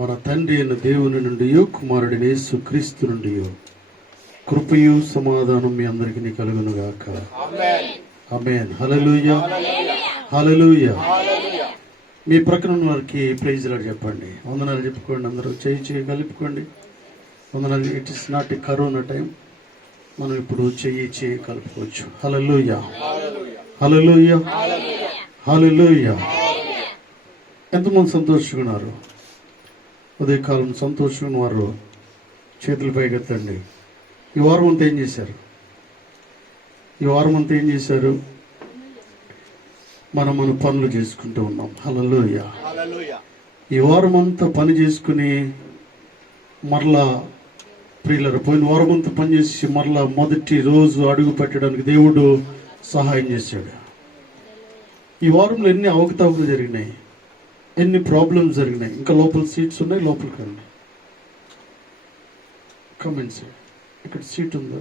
మన తండ్రి అయిన దేవుని నుండి కుమారుడిని యేసు క్రీస్తు నుండి కృపయు సమాధానం మీ అందరికీ కలుగును గాక. ఆమేన్. హల్లెలూయా, హల్లెలూయా. మీ ప్రక్కన వారికి ప్రైజ్ లార్డ్ చెప్పండి. వందనాలు చెప్పుకోండి. అందరూ చేయి కలుపుకోండి. వందనాలు. It is not a corona time. మనం ఇప్పుడు చేయి కలుపుకోవచ్చు. హల్లెలూయా, హల్లెలూయా, హల్లెలూయా. ఎంతమంది సంతోషంగా ఉన్నారు? ఉదయకాలం సంతోషంగా వారు చేతులు పైకెత్తండి. ఈ వారం అంతా ఏం చేశారు? మనం మన పనులు చేసుకుంటూ ఉన్నాం. హల్లెలూయా. ఈ వారం అంతా పని చేసుకుని మరలా ప్రియులారా, పోయిన వారం అంతా పనిచేసి మరలా మొదటి రోజు అడుగు పెట్టడానికి దేవుడు సహాయం చేశాడు. ఈ వారంలో ఎన్ని అవకతవకలు జరిగినాయి, ఎన్ని ప్రాబ్లమ్స్ జరిగినాయి. ఇంకా లోపల సీట్స్ ఉన్నాయి, లోపలికి రండి. కమెంట్స్ ఇక్కడ సీట్ ఉందా?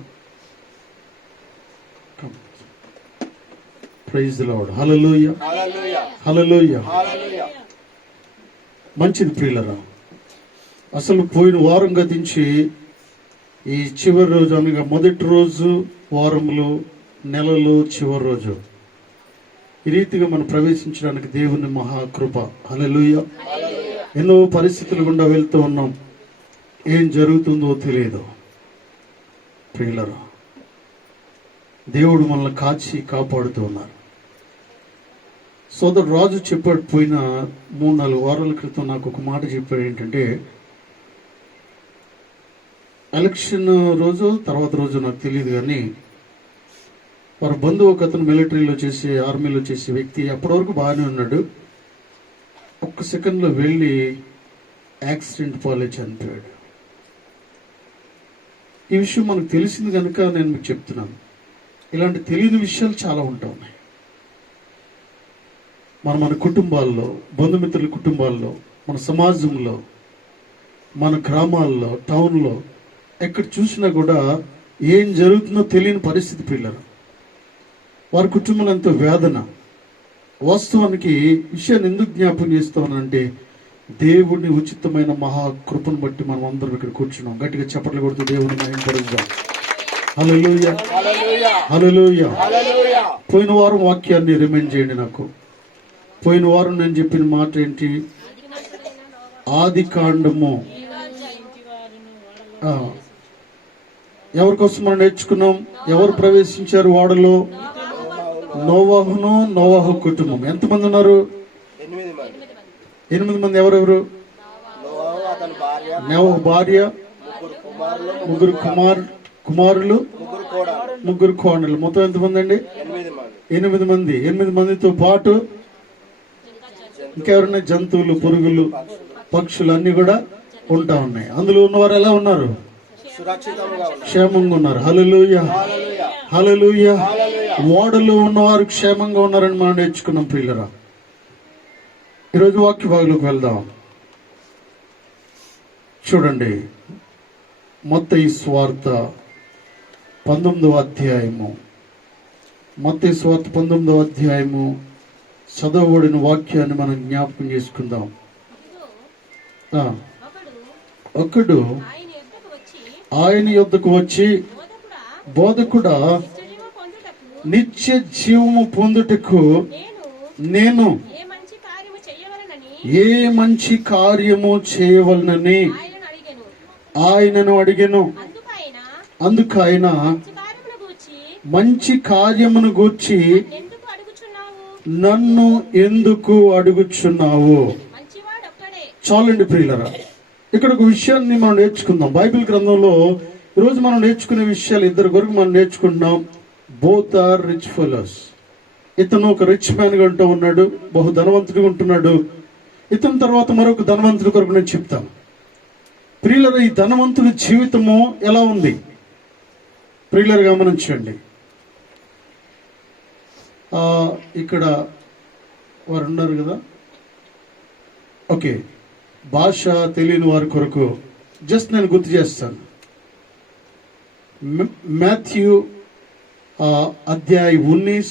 Praise the lord. Hallelujah, hallelujah. మంచిది ప్రియులరా. అసలు పోయిన వారం గతించి ఈ చివరి రోజు అనగా మొదటి రోజు వారంలో నెలలో చివరి రోజు ఈ రీతిగా మనం ప్రవేశించడానికి దేవుని మహాకృప. హల్లెలూయా. ఎన్నో పరిస్థితులు గుండా వెళ్తూ ఉన్నాం. ఏం జరుగుతుందో తెలియదు ప్రియులరా. దేవుడు మనల్ని కాచి కాపాడుతూ ఉన్నారు. సోదరు రాజు చెప్పాడు, పోయిన 3-4 వారాల క్రితం నాకు ఒక మాట చెప్పాడు. ఏంటంటే, ఎలక్షన్ రోజు తర్వాత రోజు నాకు తెలియదు, కానీ వారి బంధువు ఒక అతను మిలిటరీలో చేసి ఆర్మీలో చేసే వ్యక్తి అప్పటి వరకు బాగానే ఉన్నాడు. ఒక్క సెకండ్లో వెళ్ళి యాక్సిడెంట్ పాలే చనిపోయాడు. ఈ విషయం మనకు తెలిసింది కనుక నేను మీకు చెప్తున్నాను. ఇలాంటి తెలియని విషయాలు చాలా ఉంటా ఉన్నాయి. మన కుటుంబాల్లో, బంధుమిత్రుల కుటుంబాల్లో, మన సమాజంలో, మన గ్రామాల్లో, టౌన్లో ఎక్కడ చూసినా కూడా ఏం జరుగుతుందో తెలియని పరిస్థితి పిల్లలు. వారి కుటుంబంలో ఎంతో వేదన. వాస్తవానికి విషయాన్ని ఎందుకు జ్ఞాపకం చేస్తామనంటే, దేవుడిని ఉచితమైన మహాకృపను బట్టి మనం అందరం ఇక్కడ కూర్చున్నాం. గట్టిగా చప్పట్లు కొడుతూ దేవుని మహిమపరుద్దాం. హల్లెలూయా, హల్లెలూయా. పోయిన వారం వాక్యాన్ని రిమైండ్ చేయండి నాకు. పోయిన వారం నేను చెప్పిన మాట ఏంటి? ఆది కాండము ఎవరి కోసం మనం నేర్చుకున్నాం? ఎవరు ప్రవేశించారు ఓడలో? నోవాహును, నోవాహు కుటుంబం. ఎంతమంది ఉన్నారు? 8 మంది. ఎవరెవరు? నోవాహు భార్య, 3 కుమారులు, 3 కోడళ్ళు. మొత్తం ఎంతమంది అండి? 8 మంది. 8 మందితో పాటు ఇంకెవరైనా జంతువులు, పురుగులు, పక్షులు అన్ని కూడా ఉంటా ఉన్నాయి. అందులో ఉన్నవారు ఎలా ఉన్నారు? క్షేమంగా ఉన్నారు. హల్లెలూయా, హల్లెలూయా. ఓడలో ఉన్నవారు క్షేమంగా ఉన్నారని మనం నేర్చుకున్నాం ప్రియులరా. ఈరోజు వాక్య భాగంలోకి వెళ్దాం. చూడండి, మత్తయి సువార్త 19వ అధ్యాయము. మత్తయి సువార్త 19వ అధ్యాయము చదవబడిన వాక్యాన్ని మనం జ్ఞాపకం చేసుకుందాం. ఒకడు ఆయన యొద్దకు వచ్చి, బోధకుడా, నిత్య జీవము పొందుటకు నేను ఏ మంచి కార్యము చేయవలనని ఆయనను అడిగెను. అందుకు ఆయన, మంచి కార్యమును గూర్చి నన్ను ఎందుకు అడుగుచున్నావు? చాలండి ప్రియులరా. ఇక్కడ ఒక విషయాన్ని మనం నేర్చుకుందాం. బైబిల్ గ్రంథంలో ఈరోజు మనం నేర్చుకునే విషయాలు 2 కొరకు మనం నేర్చుకుంటున్నాం. Both are rich fellows. ఇతను ఒక రిచ్ మ్యాన్ గా ఉంటూ ఉన్నాడు, బహు ధనవంతుడిగా ఉంటున్నాడు. ఇతని తర్వాత మరొక ధనవంతుడి కొరకు నేను చెప్తాను. ప్రియులరా, ఈ ధనవంతుడి జీవితము ఎలా ఉంది? ప్రియులరు గమనించండి. ఇక్కడ వారు ఉన్నారు కదా, ఓకే. భాష తెలియని వారి కొరకు జస్ట్ నేను గుర్తు చేస్తాను. మాథ్యూ अध्याय 19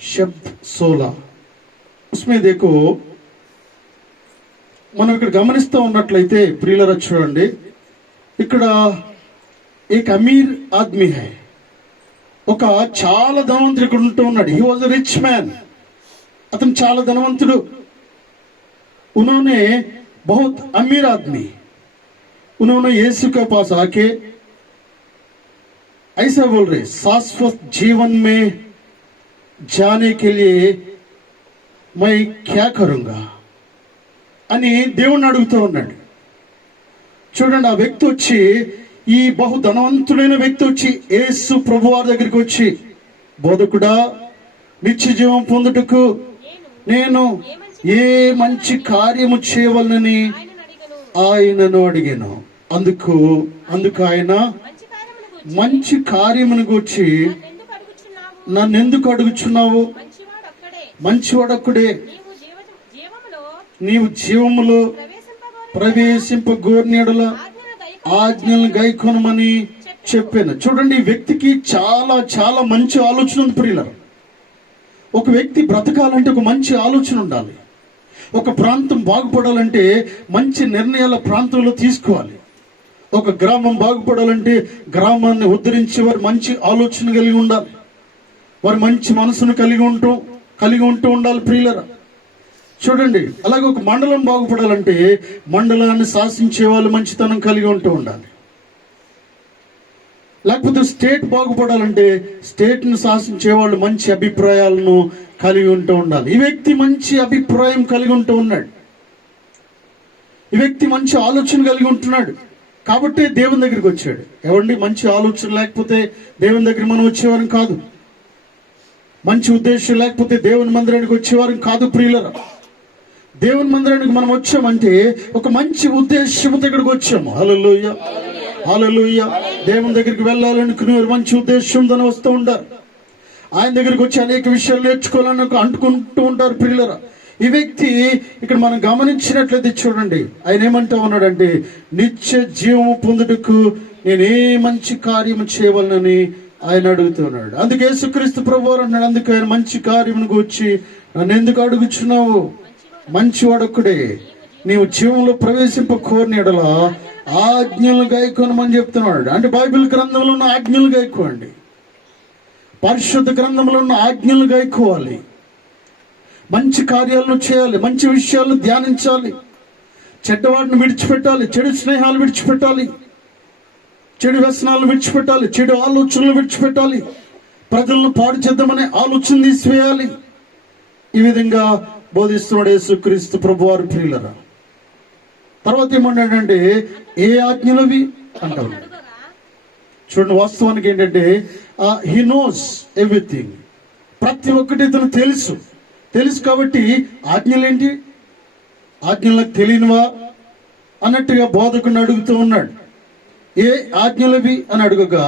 शब्द 16 उसमें देखो మనం ఇక్కడ గమనిస్తూ ఉన్నట్లయితే ప్రియులరా చూడండి, ఇక్కడ ఏక్ అమీర్ ఆద్మీ హై, ఒక చాలా ధనవంతుడు ఇక్కడ ఉంటూ ఉన్నాడు. He was a rich man, అతను చాలా ధనవంతుడు. उन्होंने बहुत अमीर आदमी, उन्होंने यीशु के पास आके ऐसा बोल रहे, शाश्वत जीवन में जाने के लिए मैं क्या करूंगा అని దేవుణ్ణి అడుగుతూ ఉన్నాడు. చూడండి, ఆ వ్యక్తి వచ్చి, ఈ బహు ధనవంతుడైన వ్యక్తి వచ్చి యేసు ప్రభువారి దగ్గరికి వచ్చి, బోధకుడా, నిత్య జీవం పొందుటకు నేను ఏ మంచి కార్యము చేయవలనని ఆయనను అడిగాను. అందుకు ఆయన మంచి కార్యమును గూర్చి నన్నెందుకు అడుగుచున్నావు? మంచివాడొక్కడే, నీవు జీవములో ప్రవేశింపగోర్నేడల ఆజ్ఞలను గైకొనమని చెప్పాను. చూడండి, ఈ వ్యక్తికి చాలా చాలా మంచి ఆలోచన ఉంది ప్రియులారా. ఒక వ్యక్తి బ్రతకాలంటే ఒక మంచి ఆలోచన ఉండాలి. ఒక ప్రాంతం బాగుపడాలంటే మంచి నిర్ణయాల ప్రాంతంలో తీసుకోవాలి. ఒక గ్రామం బాగుపడాలంటే గ్రామాన్ని ఉద్ధరించే వారు మంచి ఆలోచన కలిగి ఉండాలి. వారు మంచి మనసును కలిగి ఉంటూ ఉండాలి ప్రియులరా. చూడండి, అలాగే ఒక మండలం బాగుపడాలంటే మండలాన్ని శాసించే వాళ్ళు మంచితనం కలిగి ఉండాలి. లేకపోతే స్టేట్ బాగుపడాలంటే స్టేట్ను శాసించే వాళ్ళు మంచి అభిప్రాయాలను కలిగి ఉండాలి. ఈ వ్యక్తి మంచి అభిప్రాయం కలిగి ఉన్నాడు. ఈ వ్యక్తి మంచి ఆలోచన కలిగి ఉంటున్నాడు. కాబట్టి దేవుని దగ్గరికి వచ్చాడు. ఏమండి, మంచి ఆలోచన లేకపోతే దేవుని దగ్గర మనం వచ్చేవారం కాదు. మంచి ఉద్దేశం లేకపోతే దేవుని మందిరానికి వచ్చేవారం కాదు ప్రియులరా. దేవుని మందిరానికి మనం వచ్చామంటే ఒక మంచి ఉద్దేశంతో ఇక్కడికి వచ్చాము. హల్లెలూయా, హల్లెలూయా. దేవుని దగ్గరికి వెళ్ళాలనుకునే మంచి ఉద్దేశంతో వస్తూ ఉంటారు. ఆయన దగ్గరికి వచ్చి అనేక విషయాలు నేర్చుకోవాలని అంటుకుంటూ ఉంటారు ప్రియులరా. ఈ వ్యక్తి ఇక్కడ మనం గమనించినట్లయితే చూడండి, ఆయన ఏమంటా ఉన్నాడంటే, నిత్య జీవము పొందుటకు నేనే మంచి కార్యము చేయవలనని ఆయన అడుగుతున్నాడు. అందుకే యేసుక్రీస్తు ప్రభువారు అన్నాడు, అందుకే ఆయన మంచి కార్యమును గూర్చి నన్ను ఎందుకు అడుగుచున్నావు? మంచివాడొక్కడే, నీవు జీవంలో ప్రవేశింప కోరిన యెడల ఆజ్ఞలు గైకొనమని చెప్తున్నాడు. అంటే బైబిల్ గ్రంథంలో ఉన్న ఆజ్ఞలు గైకోండి, పరిశుద్ధ గ్రంథంలో ఉన్న ఆజ్ఞలు గైకోవాలి, మంచి కార్యాలను చేయాలి, మంచి విషయాలను ధ్యానించాలి, చెడ్డవాడిని విడిచిపెట్టాలి, చెడు స్నేహాలు విడిచిపెట్టాలి, చెడు వ్యసనాలు విడిచిపెట్టాలి, చెడు ఆలోచనలు విడిచిపెట్టాలి, ప్రజలను పాడు చేద్దామనే ఆలోచన తీసివేయాలి. ఈ విధంగా బోధిస్తున్నాడు యేసుక్రీస్తు ప్రభువారు ప్రియులరా. తర్వాత ఏమన్నాడంటే, ఏ ఆజ్ఞలవి అంటారు. చూడండి, వాస్తవానికి ఏంటంటే హీ నోస్ ఎవ్రీథింగ్, ప్రతి ఒక్కటి ఇతను తెలుసు కాబట్టి ఆజ్ఞలేంటి, ఆజ్ఞలకు తెలియనివా అన్నట్టుగా బోధకుని అడుగుతూ ఉన్నాడు. ఏ ఆజ్ఞలవి అని అడుగగా,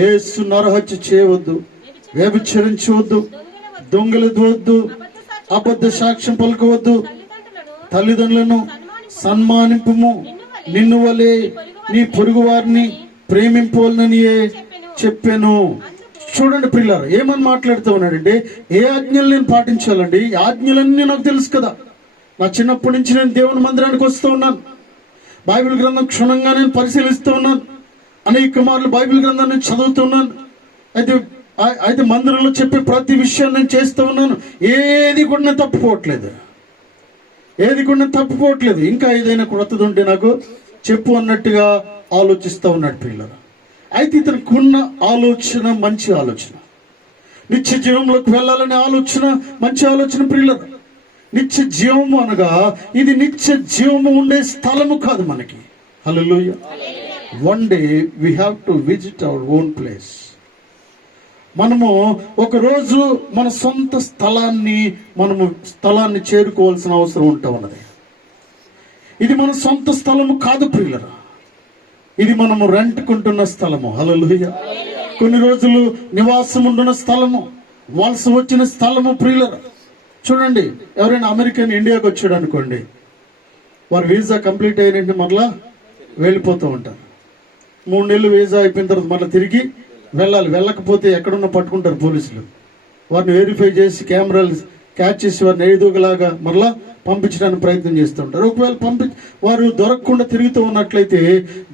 యేసు నరహత్య చేయవద్దు, వ్యభిచరించవద్దు, దొంగలవద్దు, అబద్ధ సాక్ష్యం పలకవద్దు, తల్లిదండ్రులను సన్మానింపుము, నిన్ను వలె నీ పొరుగు వారిని ప్రేమింపవలనని చెప్పాను. చూడండి పిల్లలు, ఏమని మాట్లాడుతూ ఉన్నాడంటే, ఏ ఆజ్ఞలు నేను పాటించాలండి? ఈ ఆజ్ఞలన్నీ నాకు తెలుసు కదా. నా చిన్నప్పటి నుంచి నేను దేవుని మందిరానికి వస్తూ ఉన్నాను, బైబిల్ గ్రంథం క్షుణ్ణంగా నేను పరిశీలిస్తూ ఉన్నాను, అనేక మార్లు బైబిల్ గ్రంథాన్ని చదువుతున్నాను. అయితే మందిరంలో చెప్పే ప్రతి విషయాన్ని నేను చేస్తూ ఉన్నాను. ఏది కూడా నేను తప్పుకోవట్లేదు. ఇంకా ఏదైనా కొత్తది ఉంటే నాకు చెప్పు అన్నట్టుగా ఆలోచిస్తూ ఉన్నాడు పిల్లలు. అయితే ఇతనికి ఉన్న ఆలోచన మంచి ఆలోచన, నిత్య జీవంలోకి వెళ్ళాలనే ఆలోచన మంచి ఆలోచన పిల్లలు. నిత్య జీవము అనగా ఇది నిత్య జీవము ఉండే స్థలము కాదు మనకి. Hallelujah. One day we have to visit our own place. మనము ఒకరోజు మన సొంత స్థలాన్ని చేరుకోవాల్సిన అవసరం ఉంటా ఉన్నది. ఇది మన సొంత స్థలము కాదు ప్రియులరా, ఇది మనము రెంట్కుంటున్న స్థలము. హల్లెలూయా. కొన్ని రోజులు నివాసం ఉంటున్న స్థలము, వలస వచ్చిన స్థలము ప్రియులరా. చూడండి, ఎవరైనా అమెరికన్ ఇండియాకి వచ్చాడు అనుకోండి, వారు వీసా కంప్లీట్ అయినట్టు మరలా వెళ్ళిపోతూ ఉంటారు. 3 నెలలు వీసా అయిపోయిన తర్వాత మరలా తిరిగి వెళ్ళాలి. వెళ్ళకపోతే ఎక్కడున్నా పట్టుకుంటారు పోలీసులు. వారిని వెరిఫై చేసి కెమెరాలు క్యాచ్ చేసి వారిని ఏదోలాగా మరలా పంపించడానికి ప్రయత్నం చేస్తూ ఉంటారు. ఒకవేళ వారు దొరకకుండా తిరుగుతూ ఉన్నట్లయితే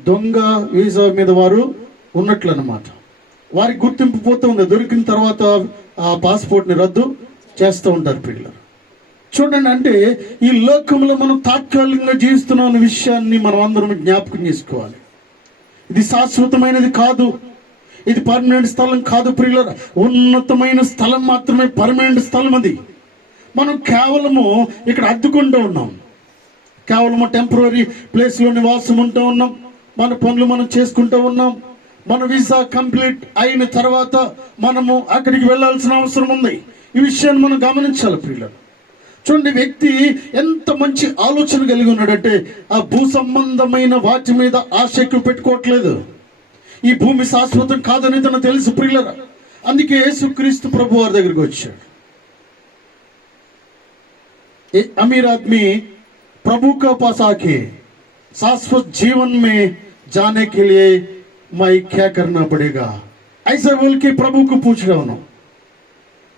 దొంగ వీసా మీద వారు ఉన్నట్లు అన్నమాట. వారికి గుర్తింపు పోతూ ఉంది. దొరికిన తర్వాత ఆ పాస్పోర్ట్ని రద్దు చేస్తూ ఉంటారు పిల్లలు. చూడండి, అంటే ఈ లోకంలో మనం తాత్కాలికంగా జీవిస్తున్నాం అనే విషయాన్ని మనం అందరం జ్ఞాపకం చేసుకోవాలి. ఇది శాశ్వతమైనది కాదు, ఇది పర్మనెంట్ స్థలం కాదు ప్రియులారా. ఉన్నతమైన స్థలం మాత్రమే పర్మనెంట్ స్థలం. అది మనం కేవలము ఇక్కడ అద్దుకుంటూ ఉన్నాం, కేవలము టెంపరీ ప్లేస్లో నివాసం ఉంటూ ఉన్నాం, మన పనులు మనం చేసుకుంటూ ఉన్నాం. మన వీసా కంప్లీట్ అయిన తర్వాత మనము అక్కడికి వెళ్ళాల్సిన అవసరం ఉంది. ఈ విషయాన్ని మనం గమనించాలి ప్రియులారా. చూడండి, వ్యక్తి ఎంత మంచి ఆలోచన కలిగి ఉన్నాడంటే ఆ భూ సంబంధమైన వాటి మీద ఆశ ఎక్కువ పెట్టుకోవట్లేదు. ఈ భూమి శాశ్వతం కాదని తనకు తెలుసు ప్రియులారా. అందుకే యేసుక్రీస్తు ప్రభు వారి దగ్గరికి వచ్చాడు. अमीर आदमी प्रभु का पास आके शाश्वत जीवन में जाने के लिए मैं क्या करना पड़ेगा, ऐसा बोल के प्रभु को पूछ रहा हूं.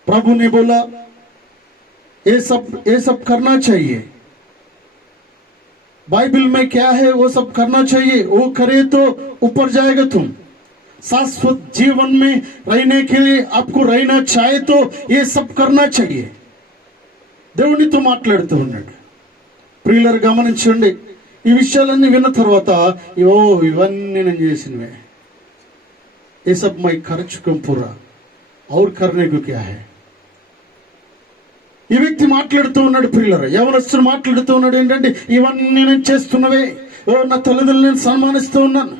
प्रभु ने बोला ये सब करना चाहिए. बाइबल में क्या है वो सब करना चाहिए. वो करे तो ऊपर जाएगा तुम. शाश्वत जीवन में रहने के लिए आपको रहना चाहे तो ये सब करना चाहिए. దేవునితో మాట్లాడుతూ ఉన్నాడు. ప్రియులారా గమనించండి, ఈ విషయాలన్నీ విన్న తర్వాత ఇవన్నీ నేను చేసినవే, ये सब मैं कर चुका हूं पूरा, और करने को क्या है. ఈ వ్యక్తి మాట్లాడుతూ ఉన్నాడు ప్రియులారా. యవనస్తుడు మాట్లాడుతూ ఉన్నాడు ఏంటంటే, ఇవన్నీ నేను చేస్తున్నవే. నా తల్లిదండ్రులు నేను సన్మానిస్తూ ఉన్నాను,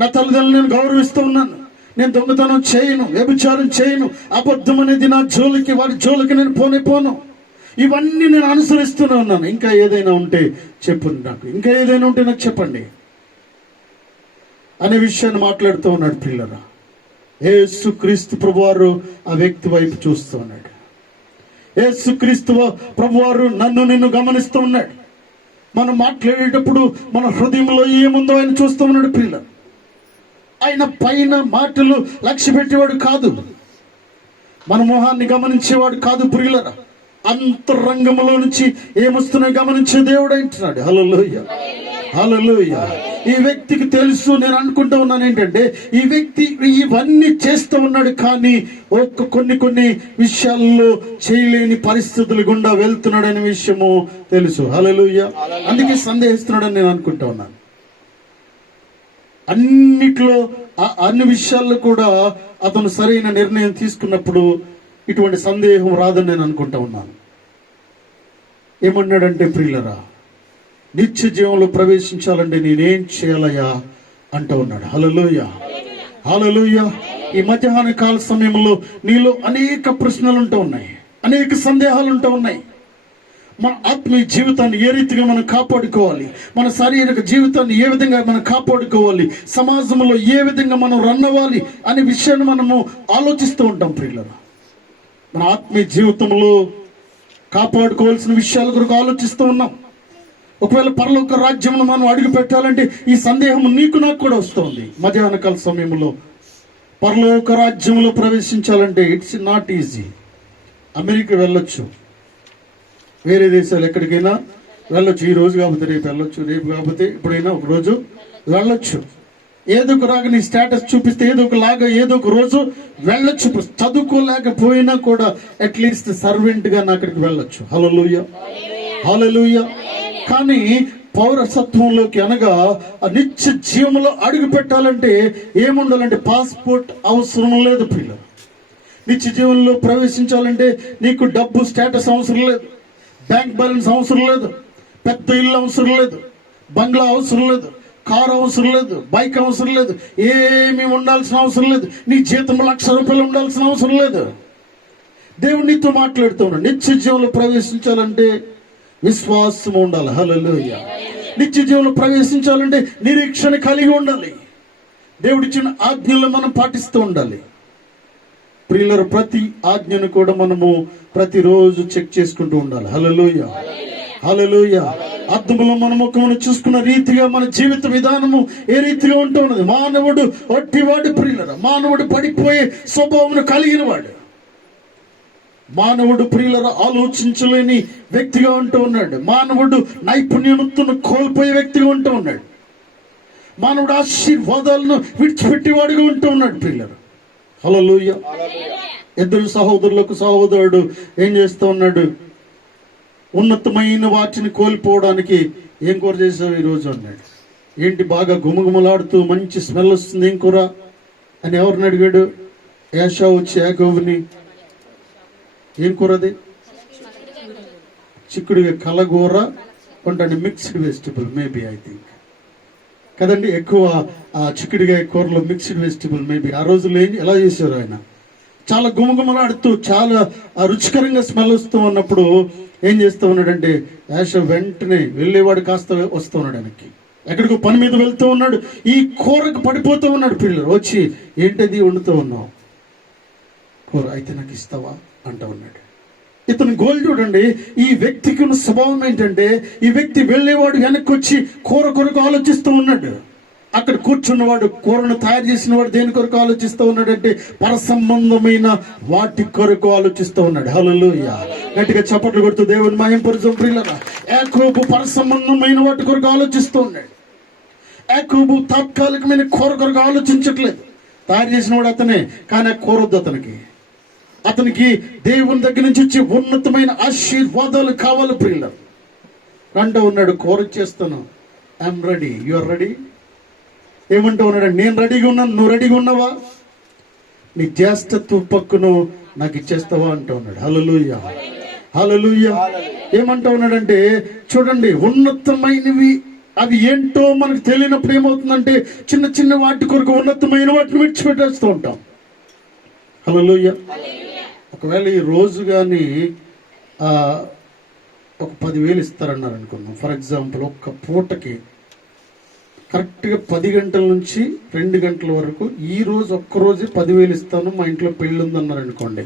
నా తల్లిదండ్రులు నేను గౌరవిస్తూ ఉన్నాను, నేను దొంగతనం చేయను, వ్యభిచారం చేయను, అబద్ధం అనేది నా జోలికి వారి జోలికి నేను పోను, ఇవన్నీ నేను అనుసరిస్తూనే ఉన్నాను. ఇంకా ఏదైనా ఉంటే చెప్పండి, నాకు ఇంకా ఏదైనా ఉంటే నాకు చెప్పండి అనే విషయాన్ని మాట్లాడుతూ ఉన్నాడు పిల్లరా. యేసుక్రీస్తు ప్రభువారు ఆ వ్యక్తి వైపు చూస్తూ ఉన్నాడు. యేసుక్రీస్తు ప్రభువారు నన్ను నిన్ను గమనిస్తూ ఉన్నాడు. మనం మాట్లాడేటప్పుడు మన హృదయంలో ఏముందో ఆయన చూస్తూ ఉన్నాడు పిల్లలు. ఆయన పైన మాటలు లక్ష్య పెట్టేవాడు కాదు, మన మొహాన్ని గమనించేవాడు కాదు ప్రియులరా. అంతరంగంలో నుంచి ఏమొస్తున్నాయో గమనించే దేవుడు అంటున్నాడు. హల్లెలూయా, హల్లెలూయా. ఈ వ్యక్తికి తెలుసు, నేను అనుకుంటూ ఉన్నాను ఏంటంటే, ఈ వ్యక్తి ఇవన్నీ చేస్తూ ఉన్నాడు, కానీ కొన్ని విషయాల్లో చేయలేని పరిస్థితులు గుండా వెళ్తున్నాడు అనే విషయము తెలుసు. హల్లెలూయా. అందుకే సందేహిస్తున్నాడని నేను అనుకుంటూ ఉన్నాను. అన్నిట్లో అన్ని విషయాల్లో కూడా అతను సరైన నిర్ణయం తీసుకున్నప్పుడు ఇటువంటి సందేహం రాదని నేను అనుకుంటా ఉన్నాను. ఏమన్నాడంటే ప్రియులరా, నిత్య జీవంలో ప్రవేశించాలంటే నేనేం చేయాలయ్యా అంటూ ఉన్నాడు. హల్లెలూయా, హల్లెలూయా. ఈ మధ్యాహ్న కాల సమయంలో నీలో అనేక ప్రశ్నలు ఉంటూ ఉన్నాయి, అనేక సందేహాలు ఉంటూ ఉన్నాయి. మన ఆత్మీయ జీవితాన్ని ఏ రీతిగా మనం కాపాడుకోవాలి, మన శారీరక జీవితాన్ని ఏ విధంగా మనం కాపాడుకోవాలి, సమాజంలో ఏ విధంగా మనం రన్ అవ్వాలి అనే విషయాన్ని మనము ఆలోచిస్తూ ఉంటాం ప్రియులరా. మన ఆత్మీయ జీవితంలో కాపాడుకోవాల్సిన విషయాల కొరకు ఆలోచిస్తూ ఉన్నాం. ఒకవేళ పరలోక రాజ్యంలో మనం అడుగు పెట్టాలంటే ఈ సందేహం నీకు నాకు కూడా వస్తుంది. మధ్యాహ్న కాల సమయంలో పరలోక రాజ్యంలో ప్రవేశించాలంటే ఇట్స్ నాట్ ఈజీ. అమెరికా వెళ్ళొచ్చు, వేరే దేశాలు ఎక్కడికైనా వెళ్ళొచ్చు. ఈ రోజు కాకపోతే రేపు వెళ్ళొచ్చు, రేపు కాకపోతే ఇప్పుడైనా ఒక రోజు వెళ్ళొచ్చు. ఏదో ఒక రాగా నీ స్టేటస్ చూపిస్తే ఏదో ఒక లాగా ఏదో ఒక రోజు వెళ్ళొచ్చు. చదువుకోలేకపోయినా కూడా అట్లీస్ట్ సర్వెంట్ గా అక్కడికి వెళ్ళొచ్చు. హల్లెలూయా, హల్లెలూయా. కానీ పౌరసత్వంలోకి అనగా నిత్య జీవంలో అడుగు పెట్టాలంటే ఏముండాలంటే పాస్పోర్ట్ అవసరం లేదు పిల్లలు. నిత్య జీవనంలో ప్రవేశించాలంటే నీకు డబ్బు స్టేటస్ అవసరం లేదు, బ్యాంక్ బ్యాలెన్స్ అవసరం లేదు, పెద్ద ఇల్లు అవసరం లేదు, బంగ్లా అవసరం లేదు, కారు అవసరం లేదు, బైక్ అవసరం లేదు, ఏమీ ఉండాల్సిన అవసరం లేదు, నీ జీతం ₹1,00,000 ఉండాల్సిన అవసరం లేదు. దేవుడు నీతో మాట్లాడుతూ ఉన్నాడు. నిత్య జీవంలో ప్రవేశించాలంటే విశ్వాసం ఉండాలి. హల్లెలూయా. నిత్య జీవంలో ప్రవేశించాలంటే నిరీక్షణ కలిగి ఉండాలి. దేవుడిచ్చిన ఆజ్ఞలు మనం పాటిస్తూ ఉండాలి. ప్రియులారా, ప్రతి ఆజ్ఞను కూడా మనము ప్రతిరోజు చెక్ చేసుకుంటూ ఉండాలి. హల్లెలూయా, హల్లెలూయా. అద్దంలో మన ముఖమును చూసుకున్న రీతిగా మన జీవిత విధానము ఏ రీతిగా ఉంటూ ఉన్నది. మానవుడు ఒట్టివాడు ప్రియులారా, మానవుడు పడిపోయే స్వభావం కలిగిన వాడు. మానవుడు ప్రియుల ఆలోచించలేని వ్యక్తిగా ఉంటూ ఉన్నాడు. మానవుడు నైపుణ్యతను కోల్పోయే వ్యక్తిగా ఉంటూ ఉన్నాడు. మానవుడు ఆశీర్వాదాలను విడిచిపెట్టేవాడుగా ఉంటూ ఉన్నాడు ప్రియులారా. హల్లెలూయా. ఇద్దరు సహోదరుడు ఏం చేస్తూ ఉన్నాడు? ఉన్నతమైన వాటిని కోల్పోవడానికి ఏం కూర చేసావు ఈరోజు అన్నాడు. ఏంటి బాగా గుమగుమలాడుతూ మంచి స్మెల్ వస్తుంది, ఏం కూర అని ఎవరిని అడిగాడు? ఏశావు వచ్చి యాకోబుని, ఏం కూర అది? చిక్కుడుగా కలగూర అంటే mixed vegetable maybe, I think కదండి. ఎక్కువ చిక్కుడుగాయ కూరలో మిక్స్డ్ వెజిటబుల్ మేబీ. ఆ రోజుల్లో ఎలా చేశారు? ఆయన చాలా గుమగుమలాడుతూ చాలా రుచికరంగా స్మెల్ వస్తూ ఉన్నప్పుడు ఏం చేస్తూ ఉన్నాడంటే యాష వెంటనే వెళ్ళేవాడు కాస్త వస్తూ ఉన్నాడు వెనక్కి. ఎక్కడికో పని మీద వెళ్తూ ఉన్నాడు. ఈ కూరకు పడిపోతూ ఉన్నాడు. పిల్లలు వచ్చి, ఏంటది వండుతూ ఉన్నావు? కూర అయితే నాకు ఇస్తావా అంటూ ఉన్నాడు. ఇతను గోల్ చూడండి. ఈ వ్యక్తికి ఉన్న స్వభావం ఏంటంటే, ఈ వ్యక్తి వెళ్ళేవాడు వెనక్కి వచ్చి కూర కొరకు ఆలోచిస్తూ ఉన్నాడు. అక్కడ కూర్చున్నవాడు, కూరను తయారు చేసిన వాడు దేని కొరకు ఆలోచిస్తూ ఉన్నాడంటే పరసంబంధమైన వాటి కొరకు ఆలోచిస్తూ ఉన్నాడు. హల్లెలూయా. గట్టిగా చప్పట్లు కొడుతూ దేవుని మహింపరుచు ప్రియులారా. యాకోబు పరసంబంధమైన వాటి కొరకు ఆలోచిస్తూ ఉన్నాడు. యాకోబు తాత్కాలికమైన కూర కొరకు ఆలోచించట్లేదు. తయారు చేసిన వాడు అతనే, కానీ ఆ కూర వద్దు అతనికి. అతనికి దేవుని దగ్గర నుంచి వచ్చి ఉన్నతమైన ఆశీర్వాదాలు కావాలి ప్రియులారా. అంటూ ఉన్నాడు, కూర చేస్తాను, I'm ready, you are ready. ఏమంటూ ఉన్నాడు? నేను రెడీగా ఉన్నాను, నువ్వు రెడీగా ఉన్నావా? నీ జ్యేష్ఠత్వ పక్కును నాకు ఇచ్చేస్తావా అంటూ ఉన్నాడు. హల్లెలూయా, హల్లెలూయా. ఏమంటూ ఉన్నాడంటే చూడండి, ఉన్నతమైనవి అవి ఏంటో మనకు తెలియనప్పుడు ఏమవుతుందంటే చిన్న చిన్న వాటి కొరకు ఉన్నతమైన వాటిని విడిచిపెట్టేస్తూ ఉంటాం. హల్లెలూయా. ఒకవేళ ఈ రోజు కానీ ఒక 10,000 ఇస్తారన్నారు అనుకుందాం. ఫర్ ఎగ్జాంపుల్, ఒక్క పూటకి కరెక్ట్గా 10 గంటల నుంచి 2 గంటల వరకు ఈ రోజు ఒక్కరోజే 10,000 ఇస్తాను, మా ఇంట్లో పెళ్ళి ఉందన్నారు అనుకోండి.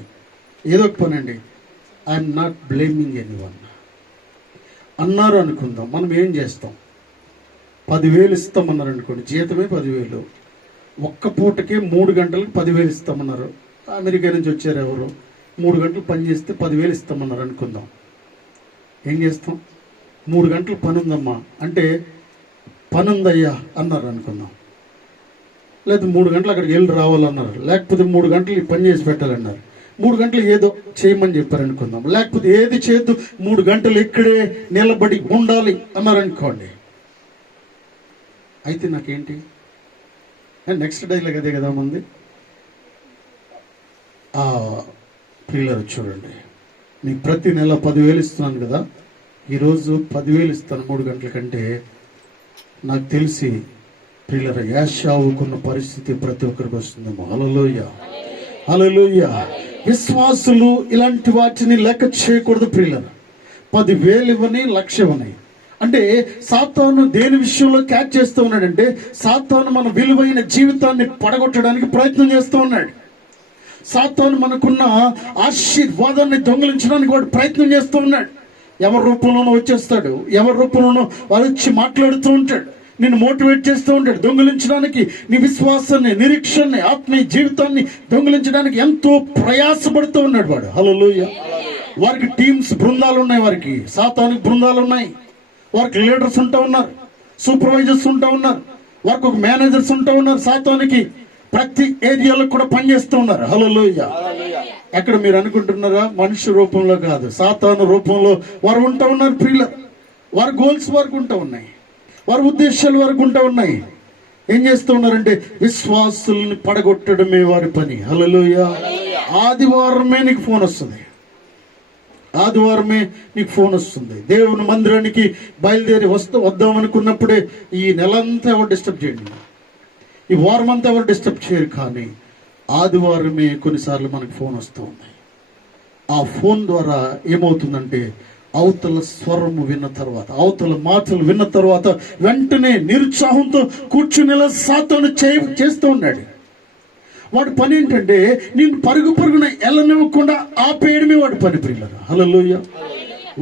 ఏదో ఒక పని అండి, ఐఎమ్ నాట్ బ్లేమింగ్ ఎనీవన్ అన్నారు అనుకుందాం. మనం ఏం చేస్తాం? 10,000 ఇస్తామన్నారు అనుకోండి, జీతమే 10,000. ఒక్క పూటకే 3 గంటలకు 10,000 ఇస్తామన్నారు. అమెరికా నుంచి వచ్చారు ఎవరు, 3 గంటలు పని చేస్తే 10,000 ఇస్తామన్నారు అనుకుందాం. ఏం చేస్తాం? 3 గంటలు పని ఉందమ్మా అంటే పని ఉందయ్యా అన్నారు అనుకుందాం. లేదు 3 గంటలు అక్కడికి వెళ్ళి రావాలన్నారు. లేకపోతే 3 గంటలు పని చేసి పెట్టాలన్నారు. 3 గంటలు ఏదో చేయమని చెప్పారు అనుకుందాం. లేకపోతే ఏది చేయొద్దు, 3 గంటలు ఇక్కడే నిలబడి ఉండాలి అన్నారు అనుకోండి. అయితే నాకేంటి? నెక్స్ట్ డైలాగ్ అదే కదా మంది. పిల్లలు చూడండి, నీకు ప్రతి నెల 10,000 ఇస్తున్నాను కదా, ఈరోజు 10,000 ఇస్తాను 3 గంటల కంటే. నాకు తెలిసి ప్రియులారా, యాషావుకున్న పరిస్థితి ప్రతి ఒక్కరికి వస్తుందేమో. హల్లెలూయా, హల్లెలూయా. విశ్వాసులు ఇలాంటి వాటిని లెక్క చేయకూడదు ప్రియులారా. 10,000 ఇవ్వని, 1,00,000 ఇవ్వని. అంటే సాతాను దేని విషయంలో క్యాచ్ చేస్తూ ఉన్నాడంటే, సాతాను మన విలువైన జీవితాన్ని పడగొట్టడానికి ప్రయత్నం చేస్తూ ఉన్నాడు. సాతాను మనకున్న ఆశీర్వాదాన్ని దొంగిలించడానికి వాడు ప్రయత్నం చేస్తూ ఉన్నాడు. ఎవరి రూపంలోనో వచ్చేస్తాడు, ఎవరి రూపంలోనో వాళ్ళు వచ్చి మాట్లాడుతూ ఉంటాడు, నిన్ను మోటివేట్ చేస్తూ ఉంటాడు. దొంగిలించడానికి నీ విశ్వాసాన్ని, నిరీక్షణని, ఆత్మీయ జీవితాన్ని దొంగిలించడానికి ఎంతో ప్రయాసపడుతూ ఉన్నాడు వాడు. హల్లెలూయా. వారికి టీమ్స్, బృందాలు ఉన్నాయి. వారికి సాతానికి బృందాలు ఉన్నాయి. వారికి లీడర్స్ ఉంటా ఉన్నారు, సూపర్వైజర్స్ ఉంటా ఉన్నారు, వారికి ఒక మేనేజర్స్ ఉంటా ఉన్నారు. సాతానికి ప్రతి ఏరియాలో కూడా పనిచేస్తూ ఉన్నారు. హల్లెలూయా. ఎక్కడ మీరు అనుకుంటున్నారా? మనిషి రూపంలో కాదు, సాతాను రూపంలో వారు ఉంటా ఉన్నారు ప్రియులు. వారి గోల్స్ వరకు ఉంటా ఉన్నాయి, వారి ఉద్దేశాలు వరకు ఉంటా ఉన్నాయి. ఏం చేస్తూ ఉన్నారంటే విశ్వాసుల్ని పడగొట్టడమే వారి పని. హల్లెలూయా. ఆదివారమే నీకు ఫోన్ వస్తుంది, ఆదివారమే నీకు ఫోన్ వస్తుంది. దేవుని మందిరానికి బయలుదేరి వద్దాం అనుకున్నప్పుడే ఈ నెలంతా ఎవరు డిస్టర్బ్ చేయండి, ఈ వారం అంతా ఎవరు డిస్టర్బ్ చేయరు. కానీ ఆదివారమే కొన్నిసార్లు మనకు ఫోన్ వస్తూ ఉంది. ఆ ఫోన్ ద్వారా ఏమవుతుందంటే అవతల స్వరము విన్న తర్వాత, అవతల మాటలు విన్న తర్వాత వెంటనే నిరుత్సాహంతో కూర్చునేలా సాతాను చేస్తూ ఉన్నాడు. వాడి పని ఏంటంటే నేను పరుగు పరుగున ఎల్లనివ్వకుండా ఆపేయడమే వాడి పని ప్రియులారా. హల్లెలూయా.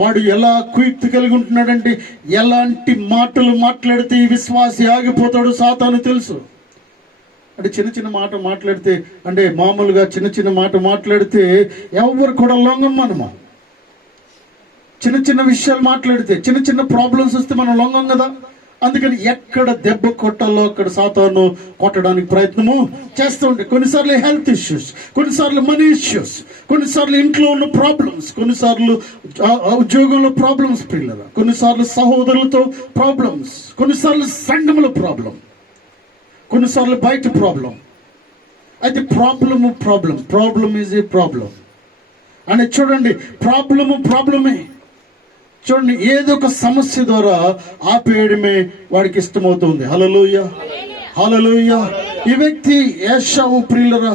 వాడు ఎలా కుయుక్తి కలిగి ఉంటున్నాడంటే ఎలాంటి మాటలు మాట్లాడితే ఈ విశ్వాసి ఆగిపోతాడు సాతాను తెలుసు. అంటే చిన్న చిన్న మాట మాట్లాడితే, అంటే మామూలుగా చిన్న చిన్న మాట మాట్లాడితే ఎవరు కూడా లొంగం. మనము చిన్న చిన్న విషయాలు మాట్లాడితే, చిన్న చిన్న ప్రాబ్లమ్స్ వస్తే మనం లొంగం కదా. అందుకని ఎక్కడ దెబ్బ కొట్టాలో అక్కడ సాతాను కొట్టడానికి ప్రయత్నము చేస్తూ ఉంటాయి. కొన్నిసార్లు హెల్త్ ఇష్యూస్, కొన్నిసార్లు మనీ ఇష్యూస్, కొన్నిసార్లు ఇంట్లో ఉన్న ప్రాబ్లమ్స్, కొన్నిసార్లు ఉద్యోగంలో ప్రాబ్లమ్స్ పిల్లల, కొన్నిసార్లు సహోదరులతో ప్రాబ్లమ్స్, కొన్నిసార్లు సంఘంలో ప్రాబ్లం, కొన్నిసార్లు బయట ప్రాబ్లం. అయితే ప్రాబ్లం ఈజ్ ఏ ప్రాబ్లం అని చూడండి. ప్రాబ్లమే చూడండి, ఏదో ఒక సమస్య ద్వారా ఆపేయడమే వాడికి ఇష్టమవుతుంది. హల్లెలూయా, హల్లెలూయా. ఈ వ్యక్తి ఏశావు ప్రియులరా,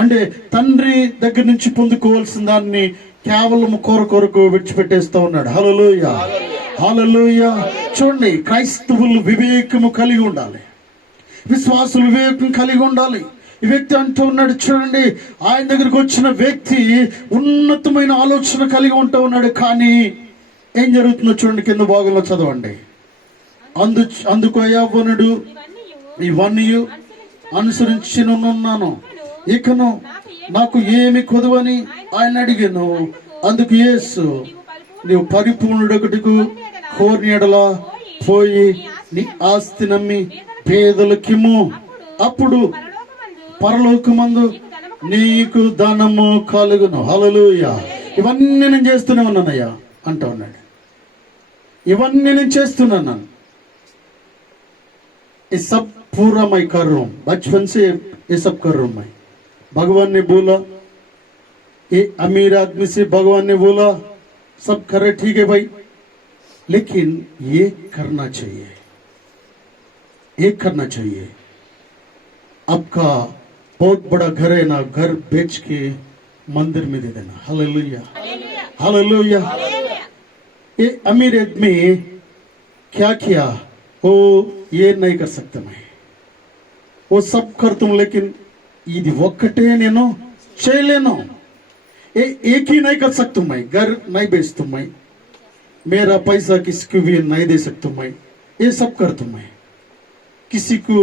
అంటే తండ్రి దగ్గర నుంచి పొందుకోవాల్సిన దాన్ని కేవలం కొరకు విడిచిపెట్టేస్తూ ఉన్నాడు. హల్లెలూయా, హల్లెలూయా. చూడండి, క్రైస్తవులు వివేకము కలిగి ఉండాలి, విశ్వాసులు వివేకం కలిగి ఉండాలి. ఈ వ్యక్తి అంటూ ఉన్నాడు, చూడండి, ఆయన దగ్గరికి వచ్చిన వ్యక్తి ఉన్నతమైన ఆలోచన కలిగి ఉంటూ ఉన్నాడు. కానీ ఏం జరుగుతుందో చూడండి, కింద భాగంలో చదవండి. అందుకు యవ్వనుడు, ఇవన్నీ అనుసరించినున్నాను, ఇకను నాకు ఏమి కొదువని ఆయన అడిగాను. అందుకు యేసు, నీవు పరిపూర్ణుడొకటికు కోరిన యెడల పోయి నీ ఆస్తి నమ్మి పేదలకిమ్ము, అప్పుడు పరలోకమందు నీకు ధనము కలుగును. హల్లెలూయా. ఇవన్నీ నేను చేస్తూనే ఉన్నానయ్యా అంటా ఉన్నాడు. ఇవన్నీ నేను చేస్తున్నాను. ये सब पूरा मैं कर रहा हूँ, बचपन से ये सब कर रहा हूँ मैं. भगवान ने बोला, ये अमीर आदमी से भगवान ने बोला सब करे, ठीक है भाई, लेकिन ये करना चाहिए. आपका बहुत बड़ा घर है ना, घर बेच के मंदिर में दे देना. Hallelujah, hallelujah. ये अमीर आदमी क्या किया, वो ये नहीं कर सकता मैं, वो सब करता हूं, लेकिन ఇది ఒక్కటే నేను చేయలేను. एक ही नहीं कर सकता मैं, घर नहीं बेचता मैं, मेरा पैसा किसी को भी नहीं दे सकता मैं, ये सब करता मैं, किसी को